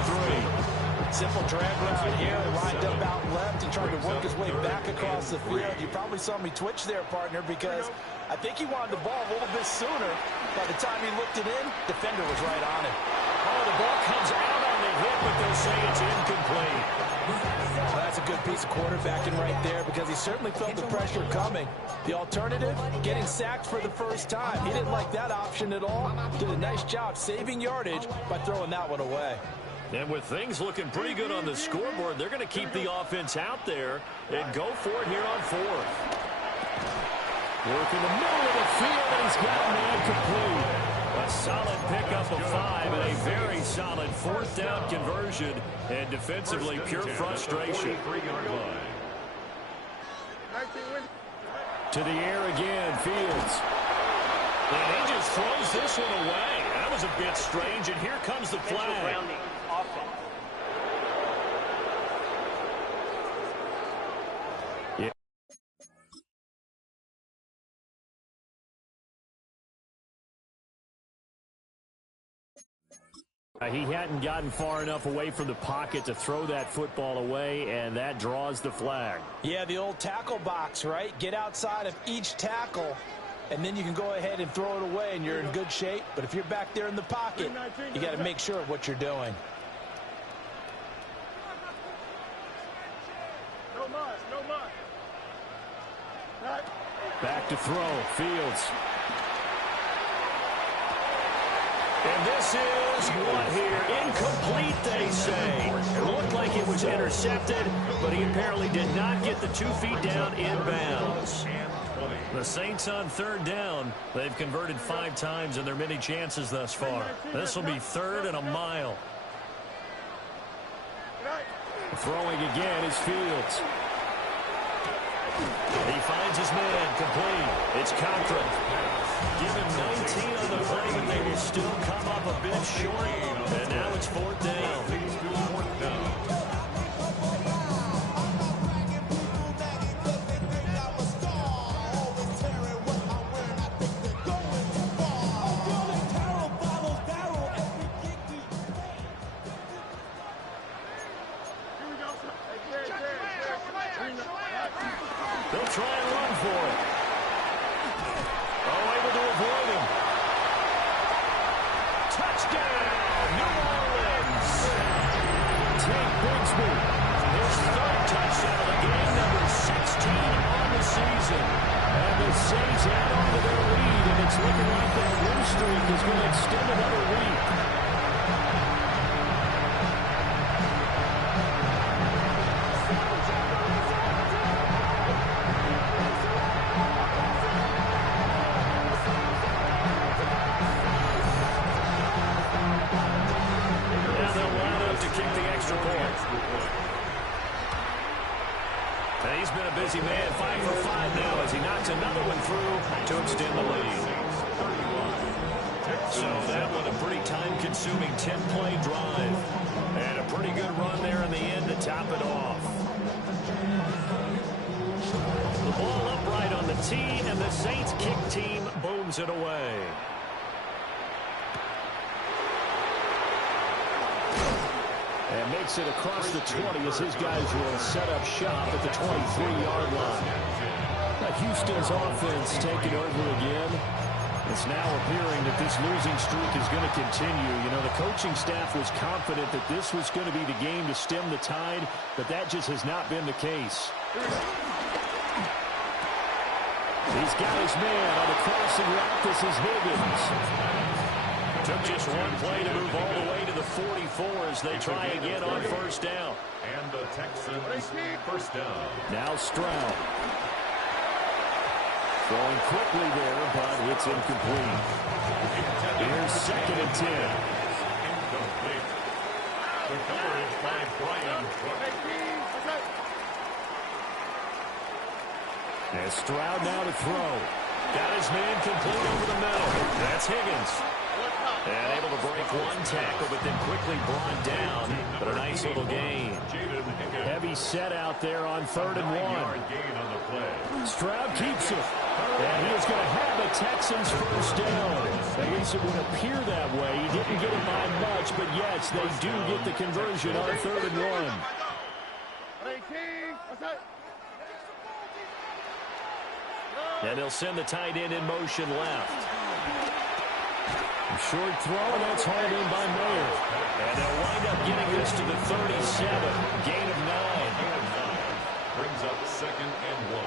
3. Simple drag route here. Lined up out left and tried to work his way back across the field. You probably saw me twitch there, partner, because I think he wanted the ball a little bit sooner. By the time he looked it in, defender was right on it. Oh, the ball comes out on the hit, but they'll say it's incomplete. Well, that's a good piece of quarterbacking right there because he certainly felt the pressure coming. The alternative, getting sacked for the first time. He didn't like that option at all. Did a nice job saving yardage by throwing that one away. And with things looking pretty good on the scoreboard, they're going to keep the offense out there and go for it here on 4th. Work in the middle of the field, and he's got a man complete. A solid pickup of 5 and a very solid 4th down conversion. And defensively, pure frustration. To the air again, Fields. And he just throws this one away. That was a bit strange, and here comes the flag. He hadn't gotten far enough away from the pocket to throw that football away, and that draws the flag. Yeah, the old tackle box, right? Get outside of each tackle, and then you can go ahead and throw it away, and you're in good shape. But if you're back there in the pocket, you got to make sure of what you're doing. No more. Back to throw, Fields. And this is what here? Incomplete, they say. It looked like it was intercepted, but he apparently did not get the 2 feet down inbounds. The Saints on 3rd down. They've converted 5 times in their many chances thus far. This will be 3rd and a mile. Throwing again is Fields. He finds his man complete. It's Cochran. Give him 19 on the play, but they will still come up a bit short. And now it's 4th down. They'll try and run for it. Oh, able to avoid him. Touchdown, New Orleans. Take Bigsby. His 3rd touchdown of the game, number 16 on the season. And the Saints add on to their lead, and it's looking like that win streak is going to extend another week. And he's been a busy man, 5 for 5 now as he knocks another one through to extend the lead. So that one a pretty time-consuming 10-play drive. And a pretty good run there in the end to top it off. The ball upright on the tee, and the Saints kick team booms it away. And makes it across the 20 as his guys will set up shop at the 23-yard line. Houston's offense taking over again. It's now appearing that this losing streak is going to continue. You know, the coaching staff was confident that this was going to be the game to stem the tide, but that just has not been the case. He's got his man on the crossing route. This is Higgins. Took just one play to move all the way to the 44 as they try again on first down. And the Texans first down. Now Stroud. Throwing quickly there, but it's incomplete. Here's 2nd and 10. Incomplete. The coverage by Brian Cook. And Stroud now to throw. Got his man complete over the middle. That's Higgins. And able to break one tackle, but then quickly brought down. But a nice little gain. Heavy set out there on 3rd and 1. Stroud keeps it. And he is going to have the Texans first down. At least it would appear that way. He didn't get it by much, but yes, they do get the conversion on 3rd and 1. And they'll send the tight end in motion left. Short throw, and that's hauled in by Mayer. And they'll wind up getting this to the 37. Gain of 9. Brings up 2nd and 1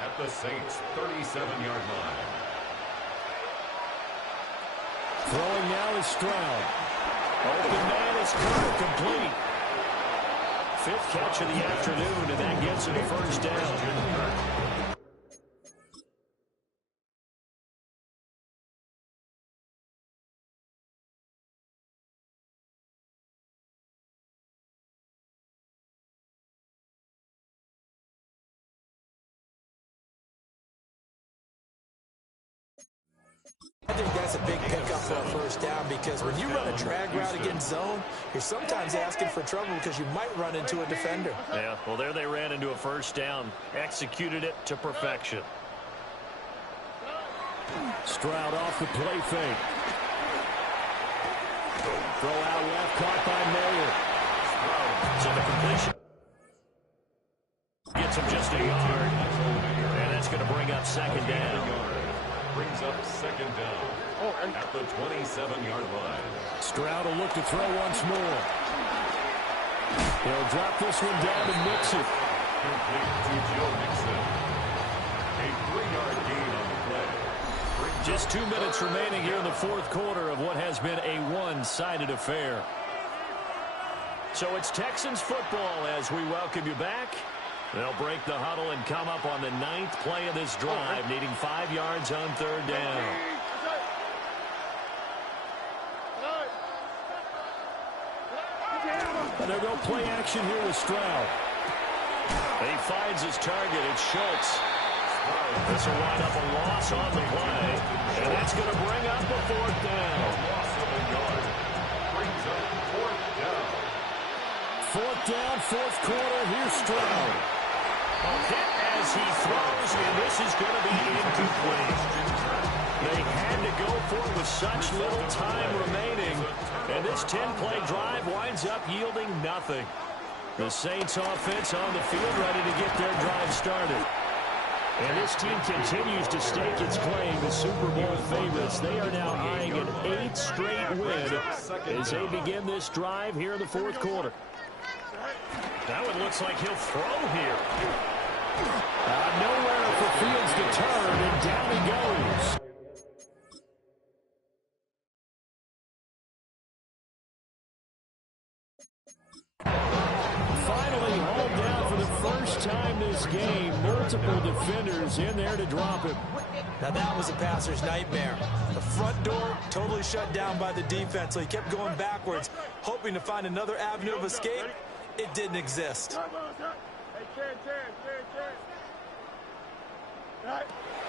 at the Saints' 37-yard line. Throwing now is Stroud. Open man is caught, complete. 5th catch of the afternoon, and that gets him a first down. I think that's a big pickup for a first down because when you run a drag route against zone, you're sometimes asking for trouble because you might run into a defender. Yeah, well, there they ran into a first down. Executed it to perfection. Stroud off the play fake. Throw out left, caught by Mayer. So the completion gets him just a yard. And that's going to bring up 2nd down. Brings up 2nd down at the 27-yard line. Stroud will look to throw once more. He'll drop this one down to Mixon. Complete to Joe Mixon. A 3-yard gain on the play. Just 2 minutes remaining here in the 4th quarter of what has been a one-sided affair. So it's Texans football as we welcome you back. They'll break the huddle and come up on the 9th play of this drive, needing 5 yards on 3rd down. And they'll go play action here with Stroud. And he finds his target. It's Schultz. This will wind up a loss on the play. And that's going to bring up the 4th down. Loss of a yard. Brings up 4th down. 4th down, 4th quarter. Here's Stroud. A hit as he throws, and this is going to be incomplete. They had to go for it with such little time remaining, and this 10-play drive winds up yielding nothing. The Saints offense on the field ready to get their drive started. And this team continues to stake its claim as Super Bowl favorites. They are now eyeing an 8th straight win as they begin this drive here in the 4th quarter. That one looks like he'll throw here. Nowhere for Fields to turn, and down he goes. Finally hauled down for the first time this game. Multiple defenders in there to drop him. Now that was a passer's nightmare. The front door totally shut down by the defense, so he kept going backwards, hoping to find another avenue of escape. It didn't exist.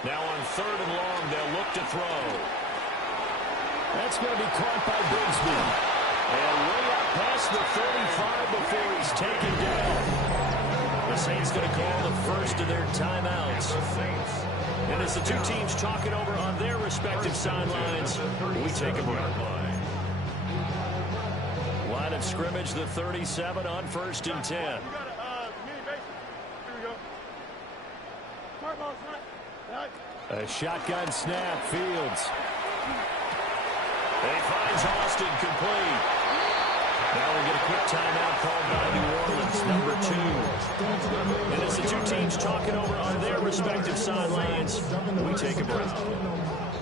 Now on 3rd and long, they'll look to throw. That's going to be caught by Bigsby. And way up past the 35 before he's taken down. The Saints going to call the first of their timeouts. And as the two teams talk it over on their respective sidelines, we take a break. Line of scrimmage, the 37 on 1st and 10. A shotgun snap, Fields. He finds Austin complete. Now we'll get a quick timeout called by New Orleans, number 2. And as the two teams talk it over on their respective sidelines, we take a break.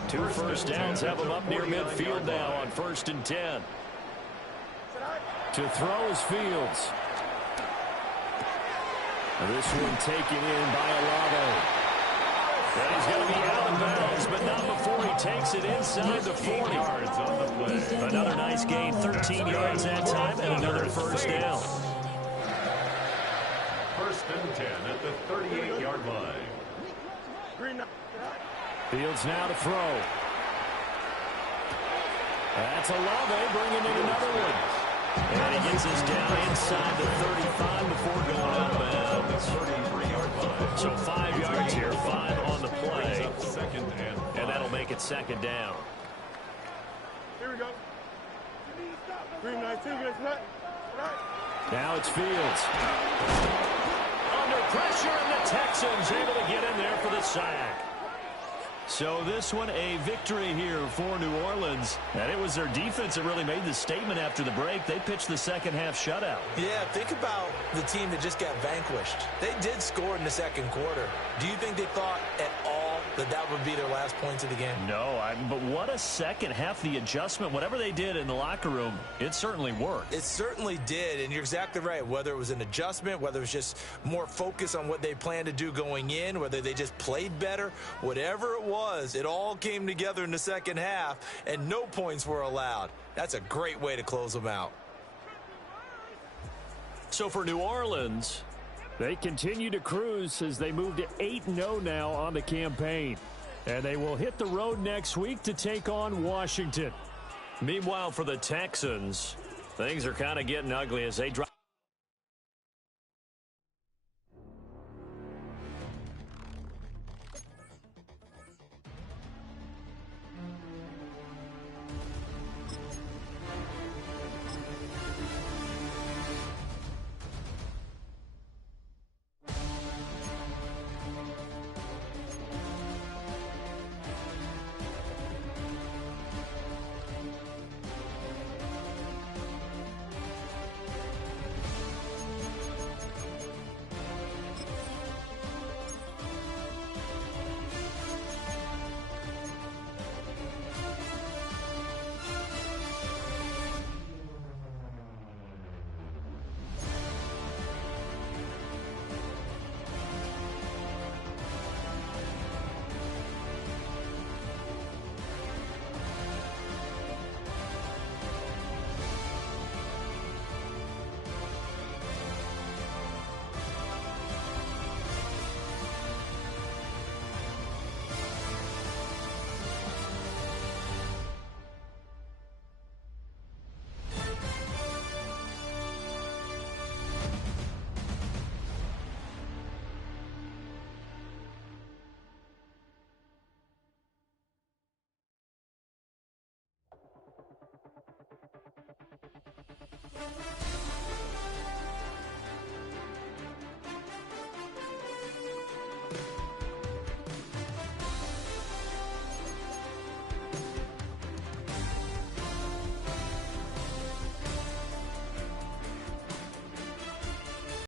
2 first downs have them up near midfield now on 1st and 10. To throw is Fields. This one taken in by Olave. And he's going to be out of bounds, but not before he takes it inside the 40. Yards on the play. Another nice gain, 13 yards that time, and another first down. 1st and 10 at the 38-yard line. Fields now to throw. That's Olave bringing in another one. And he gets us down inside the 35 before going out of bounds. 33-yard line. So 5 yards here, 5 on the play. And that'll make it 2nd down. Here we go. 3-19, guys, right? Now it's Fields. Under pressure, and the Texans able to get in there for the sack. So this one a victory here for New Orleans. And it was their defense that really made the statement after the break. They pitched the second half shutout. Yeah, think about the team that just got vanquished. They did score in the 2nd quarter. Do you think they thought at all that that would be their last points of the game? No, but what a second half. The adjustment, whatever they did in the locker room, it certainly worked. It certainly did, and you're exactly right. Whether it was an adjustment, whether it was just more focus on what they planned to do going in, whether they just played better, whatever it was, it all came together in the second half, and no points were allowed. That's a great way to close them out. So for New Orleans, they continue to cruise as they move to 8-0 now on the campaign. And they will hit the road next week to take on Washington. Meanwhile, for the Texans, things are kind of getting ugly as they drop.